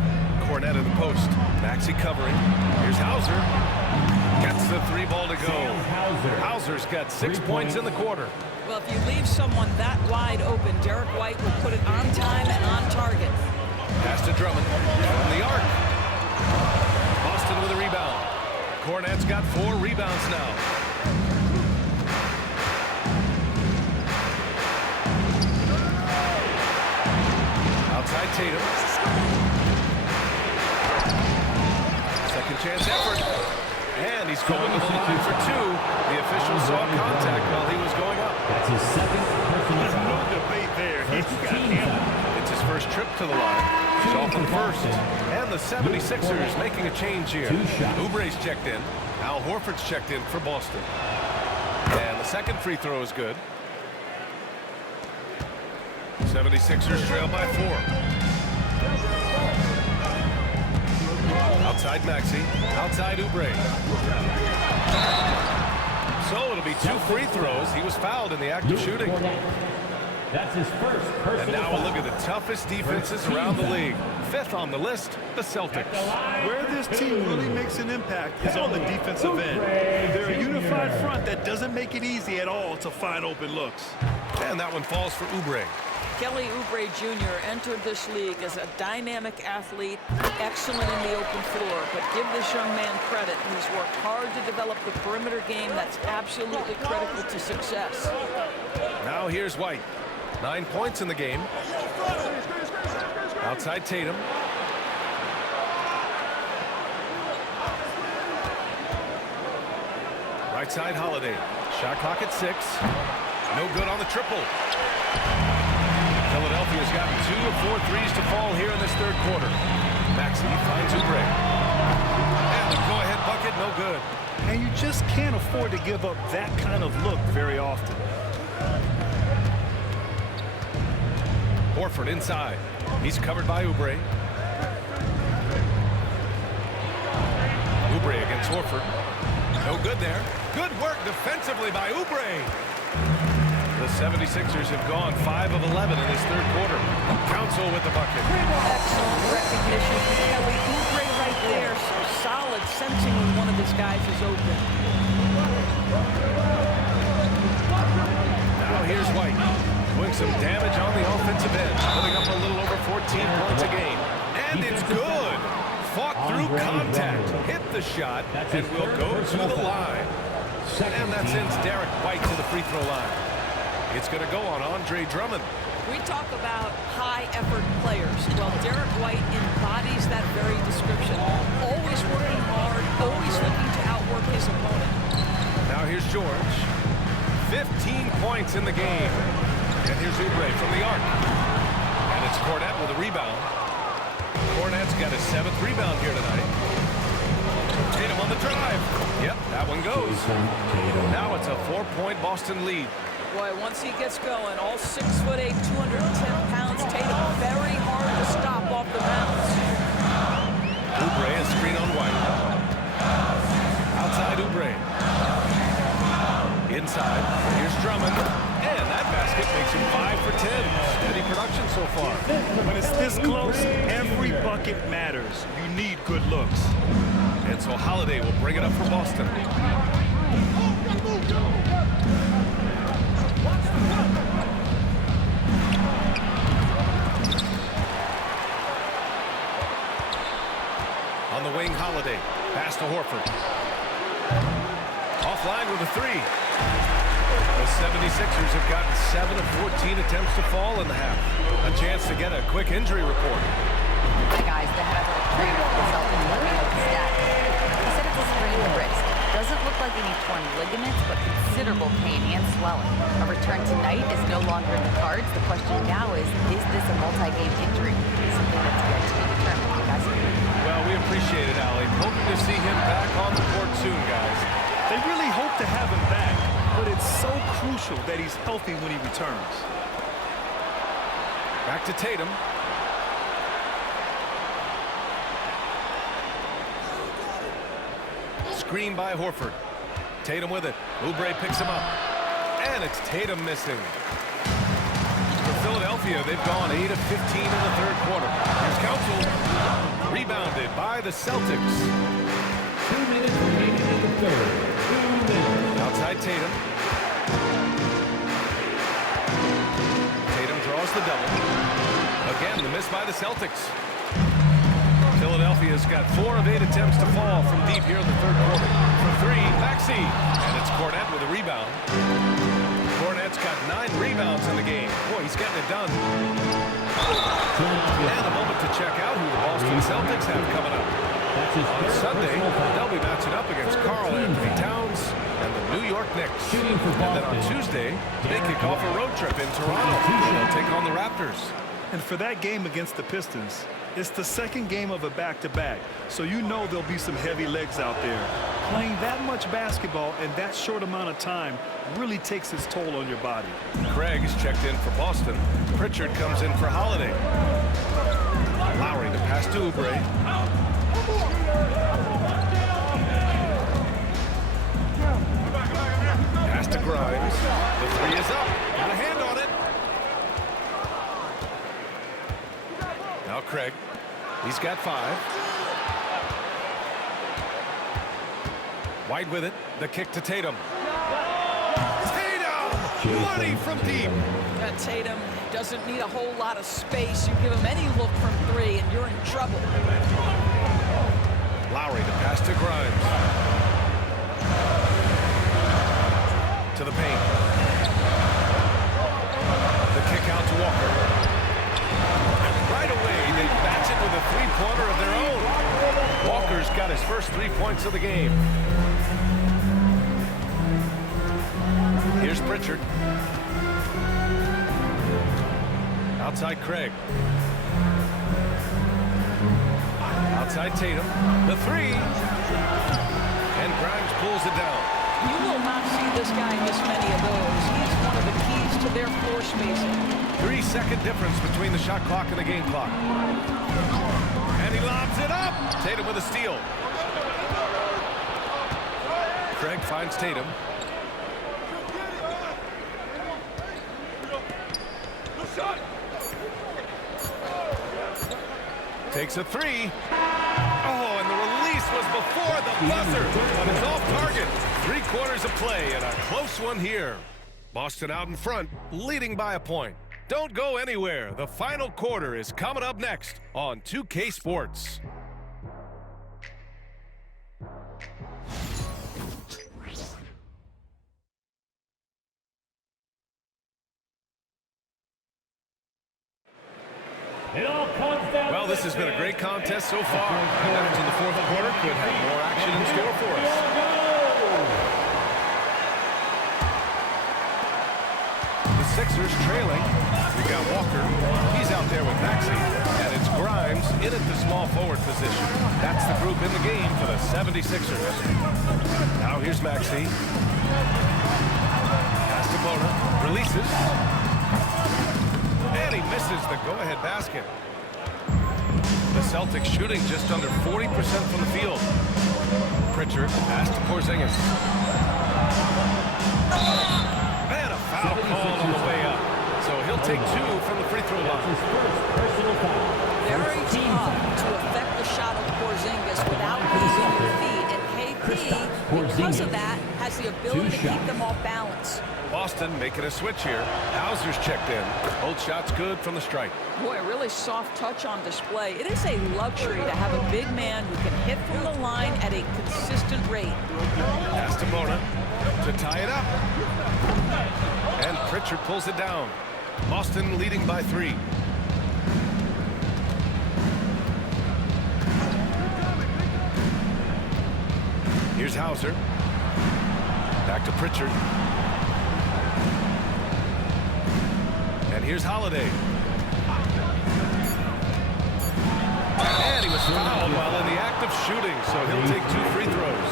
Cornette in the post. Maxey covering. Here's Hauser. Gets the 3 ball to go. Hauser's got 6 points in the quarter. Well, if you leave someone that wide open, Derek White will put it on time and on target. Pass to Drummond from the arc. Boston with a rebound. Cornette's got 4 rebounds now. Outside Tatum. Second chance effort. And he's going to the line for 2. The official saw contact while he was going up. That's his second personal There's no foul. debate there. He First got team him. foul. It's his first trip to the line. He's off on first. And the 76ers making a change here. Two shots. Oubre's checked in. Al Horford's checked in for Boston. And the second free throw is good. 76ers trail by 4. Outside Maxey. Outside Oubre. So it'll be 2 free throws. He was fouled in the act of Luke shooting. Cornett. That's his first personal And now foul. we'll look at the toughest defenses around the league. 5th on the list, the Celtics. Where this team really makes an impact is on the defensive end. They're a unified front that doesn't make it easy at all to find open looks. And that one falls for Oubre. Kelly Oubre Jr. entered this league as a dynamic athlete, excellent in the open floor, but give this young man credit. He's worked hard to develop the perimeter game that's absolutely critical to success. Now here's White. 9 points in the game. Outside Tatum. Right side Holiday. Shot clock at 6. No good on the triple. Philadelphia's gotten 2 of 4 threes to fall here in this third quarter. Maxey finds Oubre. And the go-ahead bucket, no good. And you just can't afford to give up that kind of look very often. Horford inside. He's covered by Oubre. Oubre against Horford. No good there. Good work defensively by Oubre. The 76ers have gone 5 of 11 in this third quarter. Council with the bucket. Excellent recognition from Kelly Oubre right there. So solid, sensing when one of his guys is open. Now here's White. Doing some damage on the offensive end. Putting up a little over 14 points a game. And it's good. Fought through contact. Hit the shot and will go to the line. And that sends Derek White to the free throw line. It's going to go on Andre Drummond. We talk about high-effort players. Well, Derek White embodies that very description. Always working hard, always looking to outwork his opponent. Now here's George. 15 points in the game. And here's Oubre from the arc. And it's Cornette with a rebound. Cornette's got his 7th rebound here tonight. Tatum on the drive. Yep, that one goes. Now it's a 4-point Boston lead. Boy, once he gets going, all 6'8", 210 pounds, Tatum very hard to stop off the bounce. Oubre, a screen on White. Outside Oubre. Inside, here's Drummond. And that basket makes him 5 for 10. Steady production so far. When it's this close, every bucket matters. You need good looks. And so Holiday will bring it up for Boston. On the wing, Holiday. Pass to Horford. Offline with a 3. The 76ers have gotten 7 of 14 attempts to fall in the half. A chance to get a quick injury report. Hi guys, the head of the trainer for the Celtics let me know the stats. He said it's a sprained wrist. Doesn't look like any torn ligaments, but considerable pain and swelling. A return tonight is no longer in the cards. The question now is this a multi-game injury? Something that's yet to be determined. You guys agree? Well, we appreciate it, Allie. Hoping to see him back on the court soon, guys. They really hope to have him back, but it's so crucial that he's healthy when he returns. Back to Tatum. Screen by Horford. Tatum with it. Oubre picks him up. And it's Tatum missing. For Philadelphia, they've gone 8 of 15 in the third quarter. Here's Council. Rebounded by the Celtics. 2 minutes remaining in the third. 2 minutes. Outside Tatum. Tatum draws the double. Again, the miss by the Celtics. Philadelphia's got 4 of 8 attempts to fall from deep here in the third quarter. For 3, Maxey. And it's Cornette with a rebound. Cornette's got 9 rebounds in the game. Boy, he's getting it done. And a moment to check out who the Boston Celtics have coming up. On Sunday, they'll be matching up against Karl Anthony Towns and the New York Knicks. And then on Tuesday, they kick off a road trip in Toronto. They'll take on the Raptors. And for that game against the Pistons, it's the second game of a back-to-back, so you know there'll be some heavy legs out there. Playing that much basketball in that short amount of time really takes its toll on your body. Craig is checked in for Boston. Pritchard comes in for Holiday. Lowry to pass to Oubre. Pass to Grimes. The three is up. Got a hand on it. Now Craig. He's got 5. White with it. The kick to Tatum. Tatum! Money from deep. Tatum doesn't need a whole lot of space. You give him any look from 3 and you're in trouble. Lowry to pass to Grimes. To the paint. The kick out to Walker. Right away, they match it with a three-pointer of their own. Walker's got his first 3 points of the game. Here's Pritchard. Outside Craig. Outside Tatum. The 3. And Grimes pulls it down. You will not see this guy miss many of those. He's one of the keys to their floor spacing. 3-second difference between the shot clock and the game clock. And he lobs it up. Tatum with a steal. Craig finds Tatum. Takes a 3. Oh, and the release was before the buzzer, but it's off target. 3 quarters of play and a close one here. Boston out in front, leading by a point. Don't go anywhere. The final quarter is coming up next on 2K Sports. Well, this has been a great contest so far. I imagine the fourth quarter could have more action in store for us. The Sixers trailing. We got Walker. He's out there with Maxey. And it's Grimes in at the small forward position. That's the group in the game for the 76ers. Now here's Maxey. Pass to Bona. Releases. And he misses the go-ahead basket. The Celtics shooting just under 40% from the field. Pritchard pass to Porzingis. And a foul called on the way up. So he'll take 2 from the free throw line. Very tough to affect the shot of Porzingis without losing your feet. And KP, because of that, has the ability to keep them off balance. Boston making a switch here. Hauser's checked in. Both shots good from the strike. Boy, a really soft touch on display. It is a luxury to have a big man who can hit from the line at a consistent rate. Pass to Bona to tie it up. And Pritchard pulls it down. Boston leading by 3. Here's Hauser. Back to Pritchard. And here's Holiday. And he was fouled while in the act of shooting, so he'll take 2 free throws.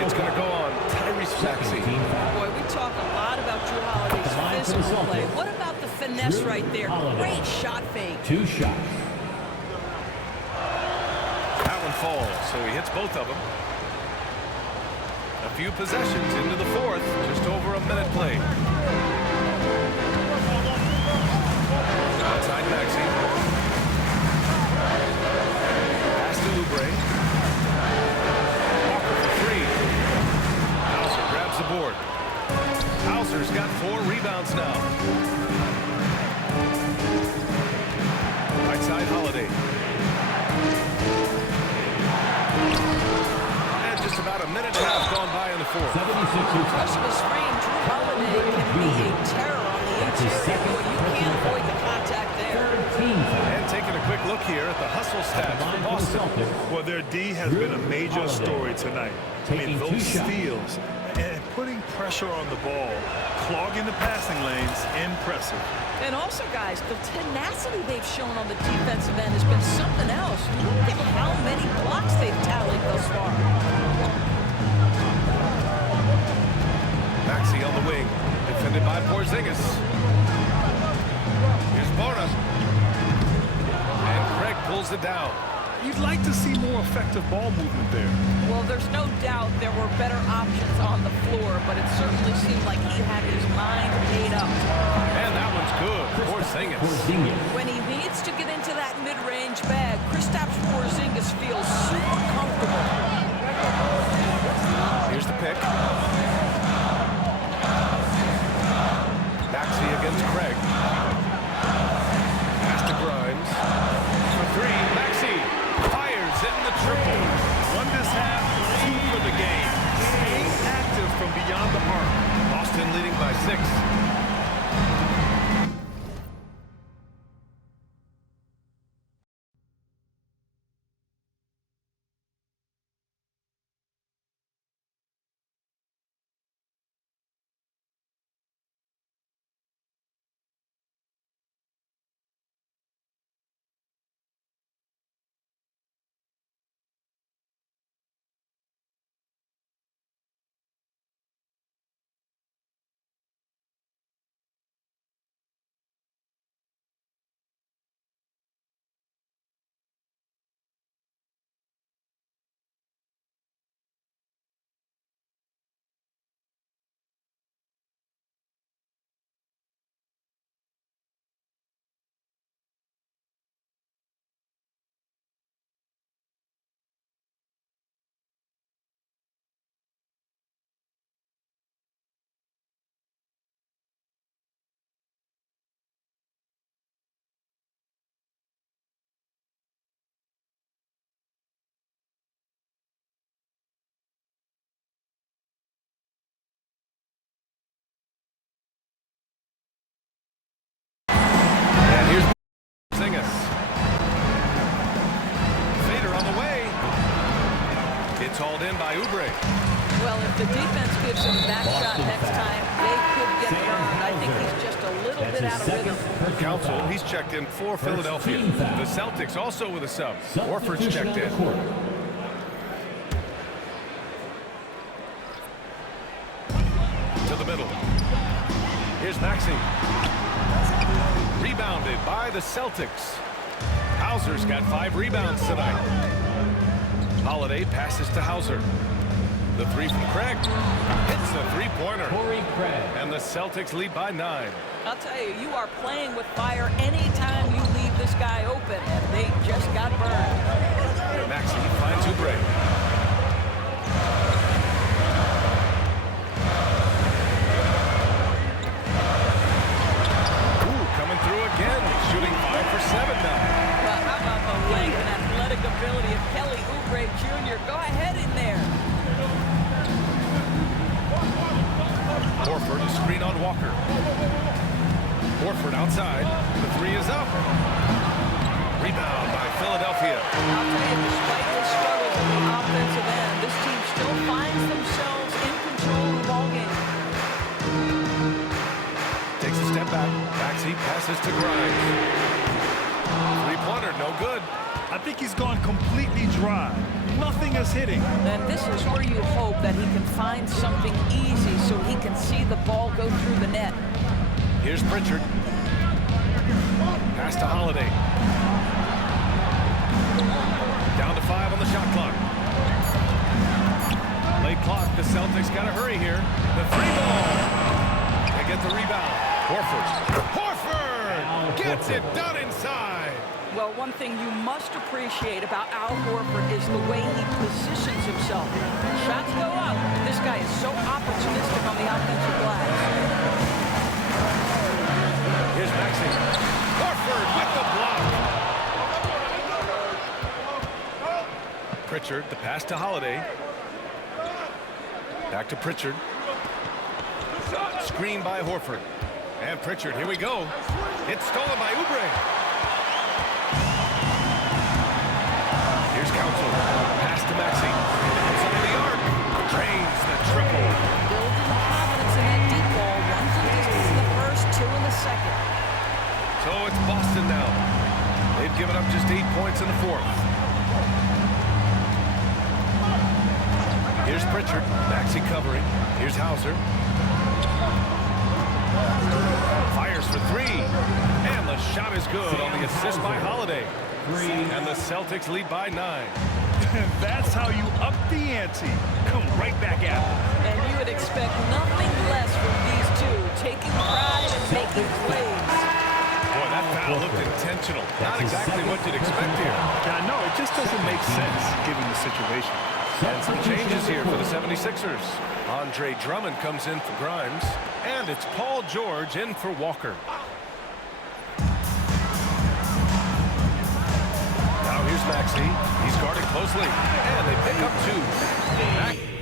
It's going to go on Tyrese Maxey. Boy, we talk a lot about Jrue Holiday's physical play. What about the finesse right there? Great shot fake. 2 shots. That one falls, so he hits both of them. A few possessions into the fourth, just over a minute played. Outside Maxey. Pass to Oubre. Walker for 3. Hauser grabs the board. Hauser's got 4 rebounds now. Right side Holiday. And just about a minute and a half gone by in the fourth. Because of his frame, Jrue Holiday can be a terror on the interior. You can't avoid the contact there. And taking a quick look look here at the hustle stats for Boston. Well, their D has been a major story tonight. I mean, those steals and putting pressure on the ball, clogging the passing lanes, impressive. And also, guys, the tenacity they've shown on the defensive end has been something else. Look at how many blocks they've tallied thus far. Maxey on the wing, defended by Porzingis. Here's Bona. And Craig pulls it down. You'd like to see more effective ball movement there. Well, there's no doubt there were better options on the floor, but it certainly seemed like he had his mind made up. And that one's good. Porzingis. When he needs to get into that mid-range bag, Kristaps Porzingis feels super comfortable. Here's the pick. Maxey against Craig. Pass to Grimes. For three, Maxey fires in the triple. One this half, two for the game. Staying active from beyond the arc. Boston leading by 6. Porzingis. Fader on the way. It's hauled in by Oubre. Well, if the defense gives him that shot next time, they could get burned. I think he's just a little bit out of rhythm. Council, he's checked in for Philadelphia. The Celtics also with a sub. Horford's checked in. To the middle. Here's Maxey. Rebounded by the Celtics. Hauser's got 5 rebounds tonight. Holiday passes to Hauser. The three from Craig. Hits the three-pointer. And the Celtics lead by 9. I'll tell you, you are playing with fire anytime you leave this guy open, and they just got burned. Maxey finds Oubre. Coming through again, shooting 5 for 7 now. Well, how about the length and athletic ability of Kelly Oubre Jr.? Go ahead in there. Horford, screen on Walker. Horford outside. The 3 is up. Rebound by Philadelphia. I'll tell you, despite the struggles on the offensive end, this team still finds themselves in control of the ballgame. Takes a step back. Maxey passes to Grimes. Three-pointer, no good. I think he's gone completely dry. Nothing is hitting. And this is where you hope that he can find something easy so he can see the ball go through the net. Here's Pritchard. Pass to Holiday. Down to 5 on the shot clock. Late clock. The Celtics got to hurry here. The 3-ball. They get the rebound. Horford gets it done inside. Well, one thing you must appreciate about Al Horford is the way he positions himself. Shots go up. This guy is so opportunistic on the offensive glass. Here's Maxey. Horford with the block. Pritchard, the pass to Holiday. Back to Pritchard. Screen by Horford. And Pritchard, here we go. It's stolen by Oubre. So it's Boston now. They've given up just 8 points in the fourth. Here's Pritchard. Maxey covering. Here's Hauser. Fires for three. And the shot is good on the assist by Holiday. And the Celtics lead by 9. That's how you up the ante. Come right back at them. And you would expect nothing less from these two, taking pride and making plays. Boy, that foul looked intentional. Not exactly what you'd expect here. Yeah, no, it just doesn't make sense given the situation. And some changes here for the 76ers. Andre Drummond comes in for Grimes. And it's Paul George in for Walker. Now here's Maxey. He's guarded closely. And they pick up 2.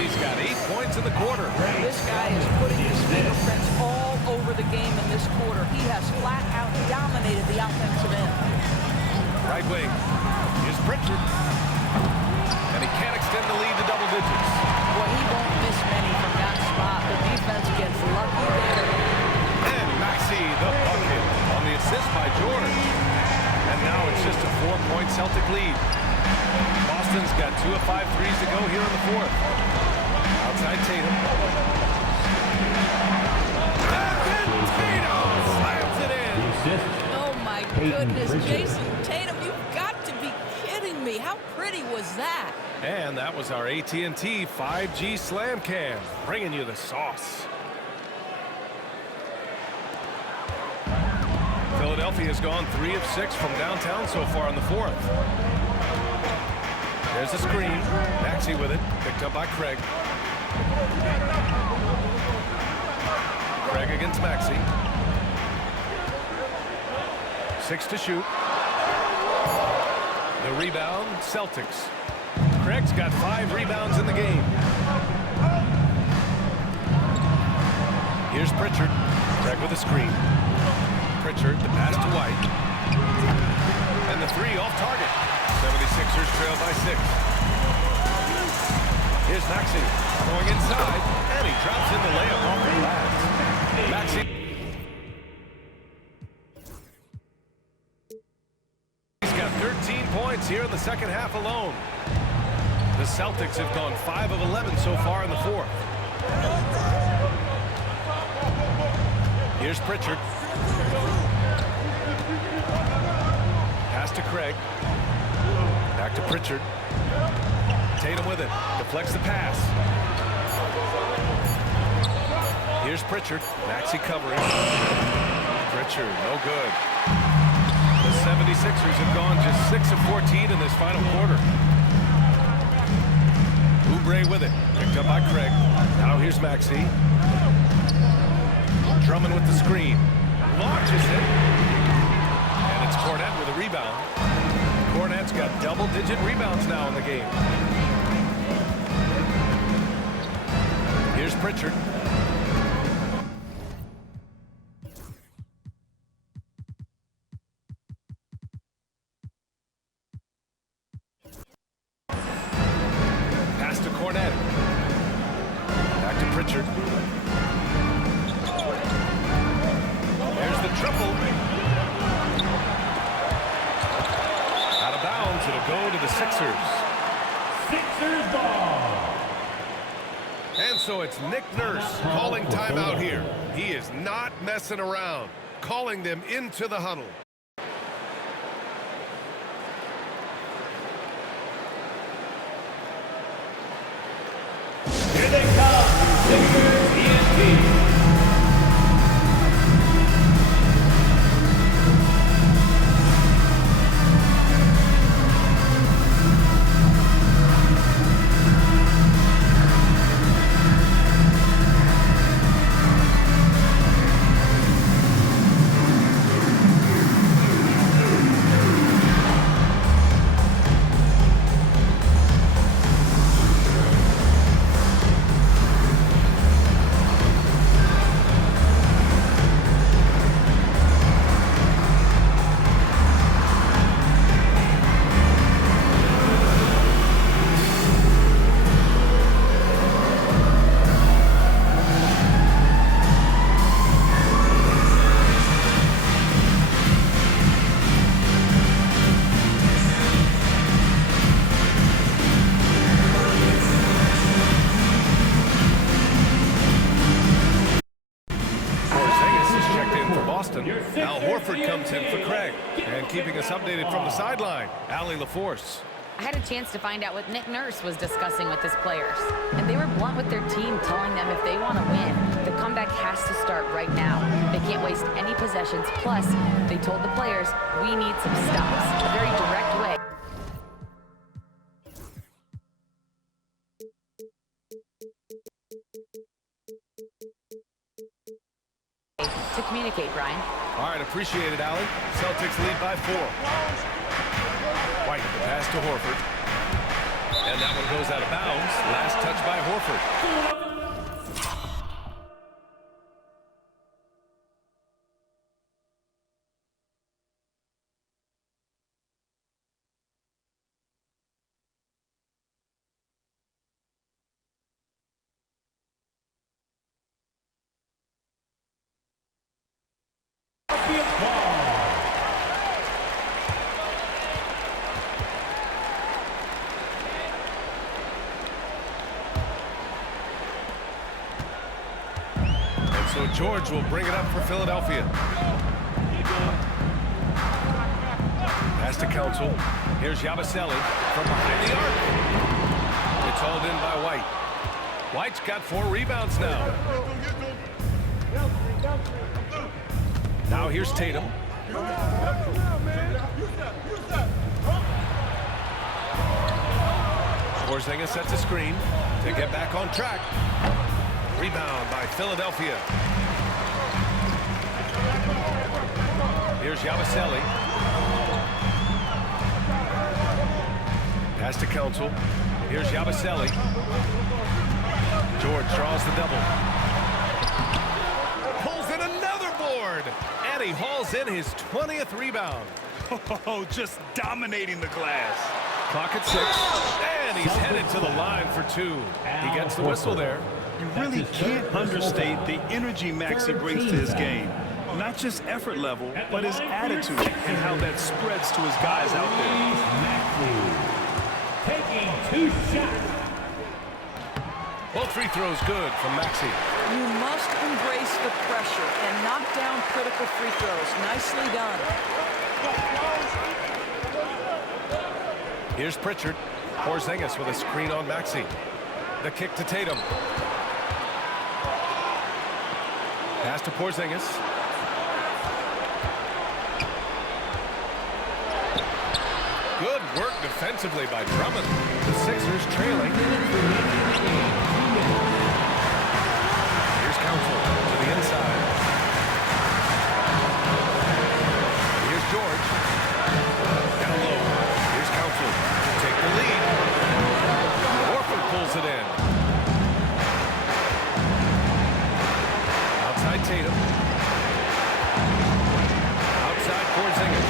He's got 8 points in the quarter. This guy is putting his fingerprints all over the game in this quarter. He has flat out dominated the offensive end. Right wing. Here's Pritchard. And he can't extend the lead to double digits. Boy, he won't miss many from that spot. The defense gets lucky there. And Maxey, the bucket, on the assist by George. And now it's just a 4-point Celtic lead. Boston's got 2 of 5 threes to go here in the fourth. Outside Tatum. And Tatum slams it in. Oh, my goodness. Jason Tatum, you've got to be kidding me. How pretty was that? And that was our AT&T 5G Slam Cam, bringing you the sauce. Philadelphia has gone 3 of 6 from downtown so far in the fourth. There's the screen. Maxey with it. Picked up by Craig. Craig against Maxey. 6 to shoot. The rebound, Celtics. Craig's got 5 rebounds in the game. Here's Pritchard. Craig with a screen. Pritchard, the pass to White. And the 3 off target. 76ers trail by 6. Here's Maxey going inside, and he drops in the layup off the glass. Maxey. He's got 13 points here in the second half alone. The Celtics have gone 5 of 11 so far in the fourth. Here's Pritchard. Pass to Craig. Back to Pritchard. Tatum with it. Deflects the pass. Here's Pritchard. Maxey covering. Pritchard, no good. The 76ers have gone just 6 of 14 in this final quarter. Oubre with it. Picked up by Craig. Now here's Maxey. Drummond with the screen. Launches it. And it's Cornette with a rebound. Cornette's got double-digit rebounds now in the game. Here's Pritchard. Pass to Cornette. Back to Pritchard. There's the triple. Out of bounds, it'll go to the Sixers. Sixers ball. And so it's Nick Nurse calling timeout here. He is not messing around, calling them into the huddle. Here they come, Sixers ENT. Wilson. Al Horford comes in for Craig. And keeping us updated from the sideline, Allie LaForce. I had a chance to find out what Nick Nurse was discussing with his players. And they were blunt with their team, telling them if they want to win, the comeback has to start right now. They can't waste any possessions. Plus, they told the players, we need some stops. A very direct way to communicate, Brian. All right, appreciate it, Allie. Celtics lead by 4. White, the pass to Horford. And that one goes out of bounds. Last touch by Horford. So George will bring it up for Philadelphia. Pass to Council. Here's Yabusele from behind the arc. It's hauled in by White. White's got 4 rebounds now. Now here's Tatum. Porzingis sets a screen to get back on track. Rebound by Philadelphia. Here's Yabusele. Pass to Council. Here's Yabusele. George draws the double. Pulls in another board. And he hauls in his 20th rebound. Oh, just dominating the glass. Clock at 6. And he's headed to the line for 2. He gets the whistle there. You really can't understate the energy Maxey brings to his game. Not just effort level, but his attitude and how that spreads to his guys out there. Maxey taking 2 shots. Both free throws good from Maxey. You must embrace the pressure and knock down critical free throws. Nicely done. Here's Pritchard. Porzingis with a screen on Maxey. The kick to Tatum. Pass to Porzingis. Good work defensively by Drummond. The Sixers trailing. Here's Council to the inside. Here's George. Down low. Here's Council to take the lead. Horford pulls it in. Outside Tatum. Outside Porzingis.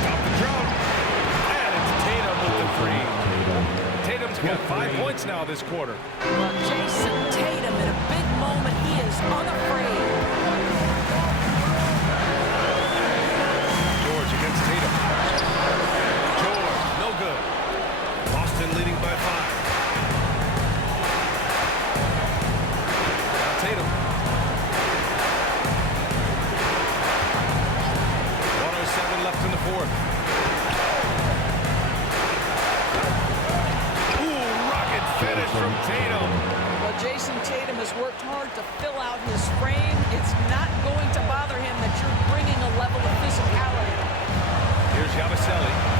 Stop the drum. And it's Tatum with the 3. Tatum's got 5 points now this quarter. Well, Jason Tatum in a big moment. He is unafraid. George against Tatum. George, no good. Boston leading by 5. Tatum. 1:07 left in the 4th. Ooh, rocket finish from Tatum. Well, Jason Tatum has worked hard to fill out his frame. It's not going to bother him that you're bringing a level of physicality. Here's Yabusele.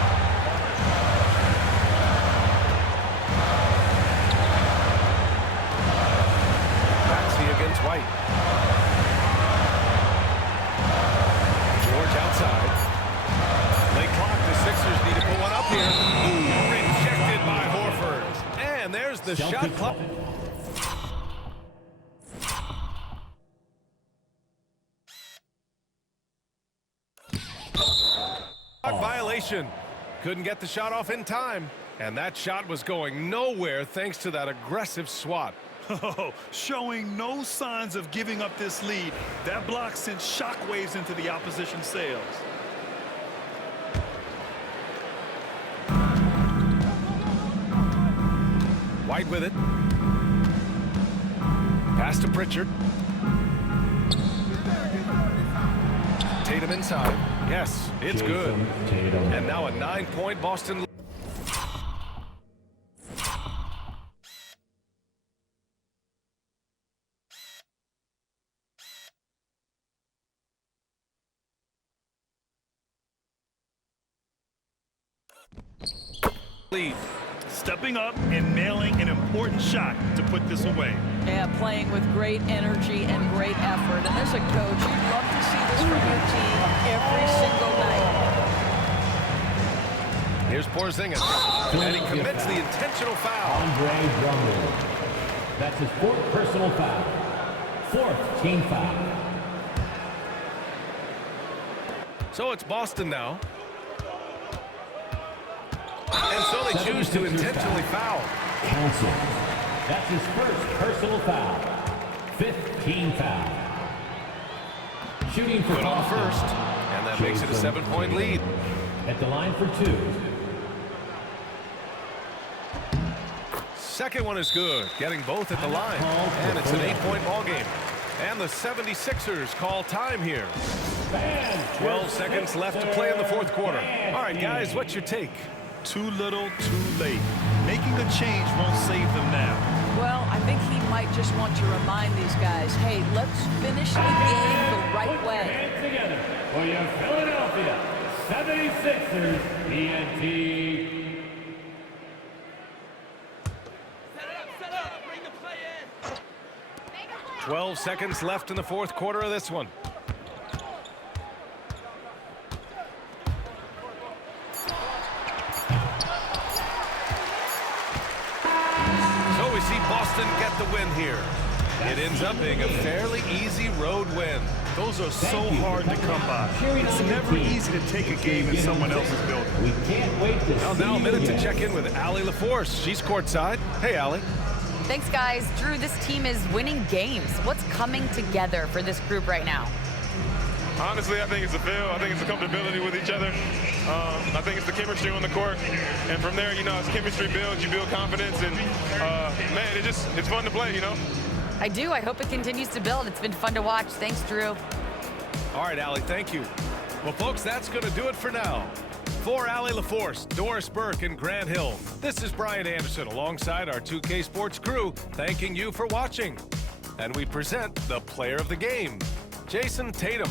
Against White. George outside. Late clock. The Sixers need to put one up here. Ooh, rejected by Horford. And there's the shot clock. Violation. Couldn't get the shot off in time. And that shot was going nowhere thanks to that aggressive swat. Oh, showing no signs of giving up this lead. That block sent shockwaves into the opposition sails. White with it. Pass to Pritchard. Tatum inside. Yes, it's good. Tatum. And now a 9-point Boston. Lead. Stepping up and nailing an important shot to put this away. Yeah, playing with great energy and great effort. And as a coach, you'd love to see this from your team every single night. Here's Porzingis. And he commits the intentional foul. Andre Drummond. That's his 4th personal foul. 4th team foul. So it's Boston now. And so they choose to intentionally foul. Counsell. That's his 1st personal foul. 5th team foul. Shooting for Good on the Boston. first. And that makes it a 7-point lead. At the line for 2. Second one is good, getting both at the line. And it's an 8-point ball game. And the 76ers call time here. 12 seconds left to play in the 4th quarter. All right, guys, what's your take? Too little, too late. Making a change won't save them now. Well, I think he might just want to remind these guys, hey, let's finish the game the right way. Hands together for your Philadelphia 76ers TNT. 12 seconds left in the 4th quarter of this one. So we see Boston get the win here. It ends up being a fairly easy road win. Those are so hard to come by. It's never easy to take a game in someone else's building. We can't wait to Well, see now a you minute to again. check in with Allie LaForce. She's courtside. Hey, Allie. Thanks, guys. Drew, this team is winning games. What's coming together for this group right now? Honestly, I think it's the feel. I think it's the comfortability with each other. I think it's the chemistry on the court. And from there, you know, as chemistry builds, you build confidence. And, man, it's fun to play, you know? I do. I hope it continues to build. It's been fun to watch. Thanks, Drew. All right, Allie, thank you. Well, folks, that's going to do it for now. For Allie LaForce, Doris Burke, and Grant Hill, this is Brian Anderson alongside our 2K Sports crew, thanking you for watching. And we present the player of the game, Jayson Tatum.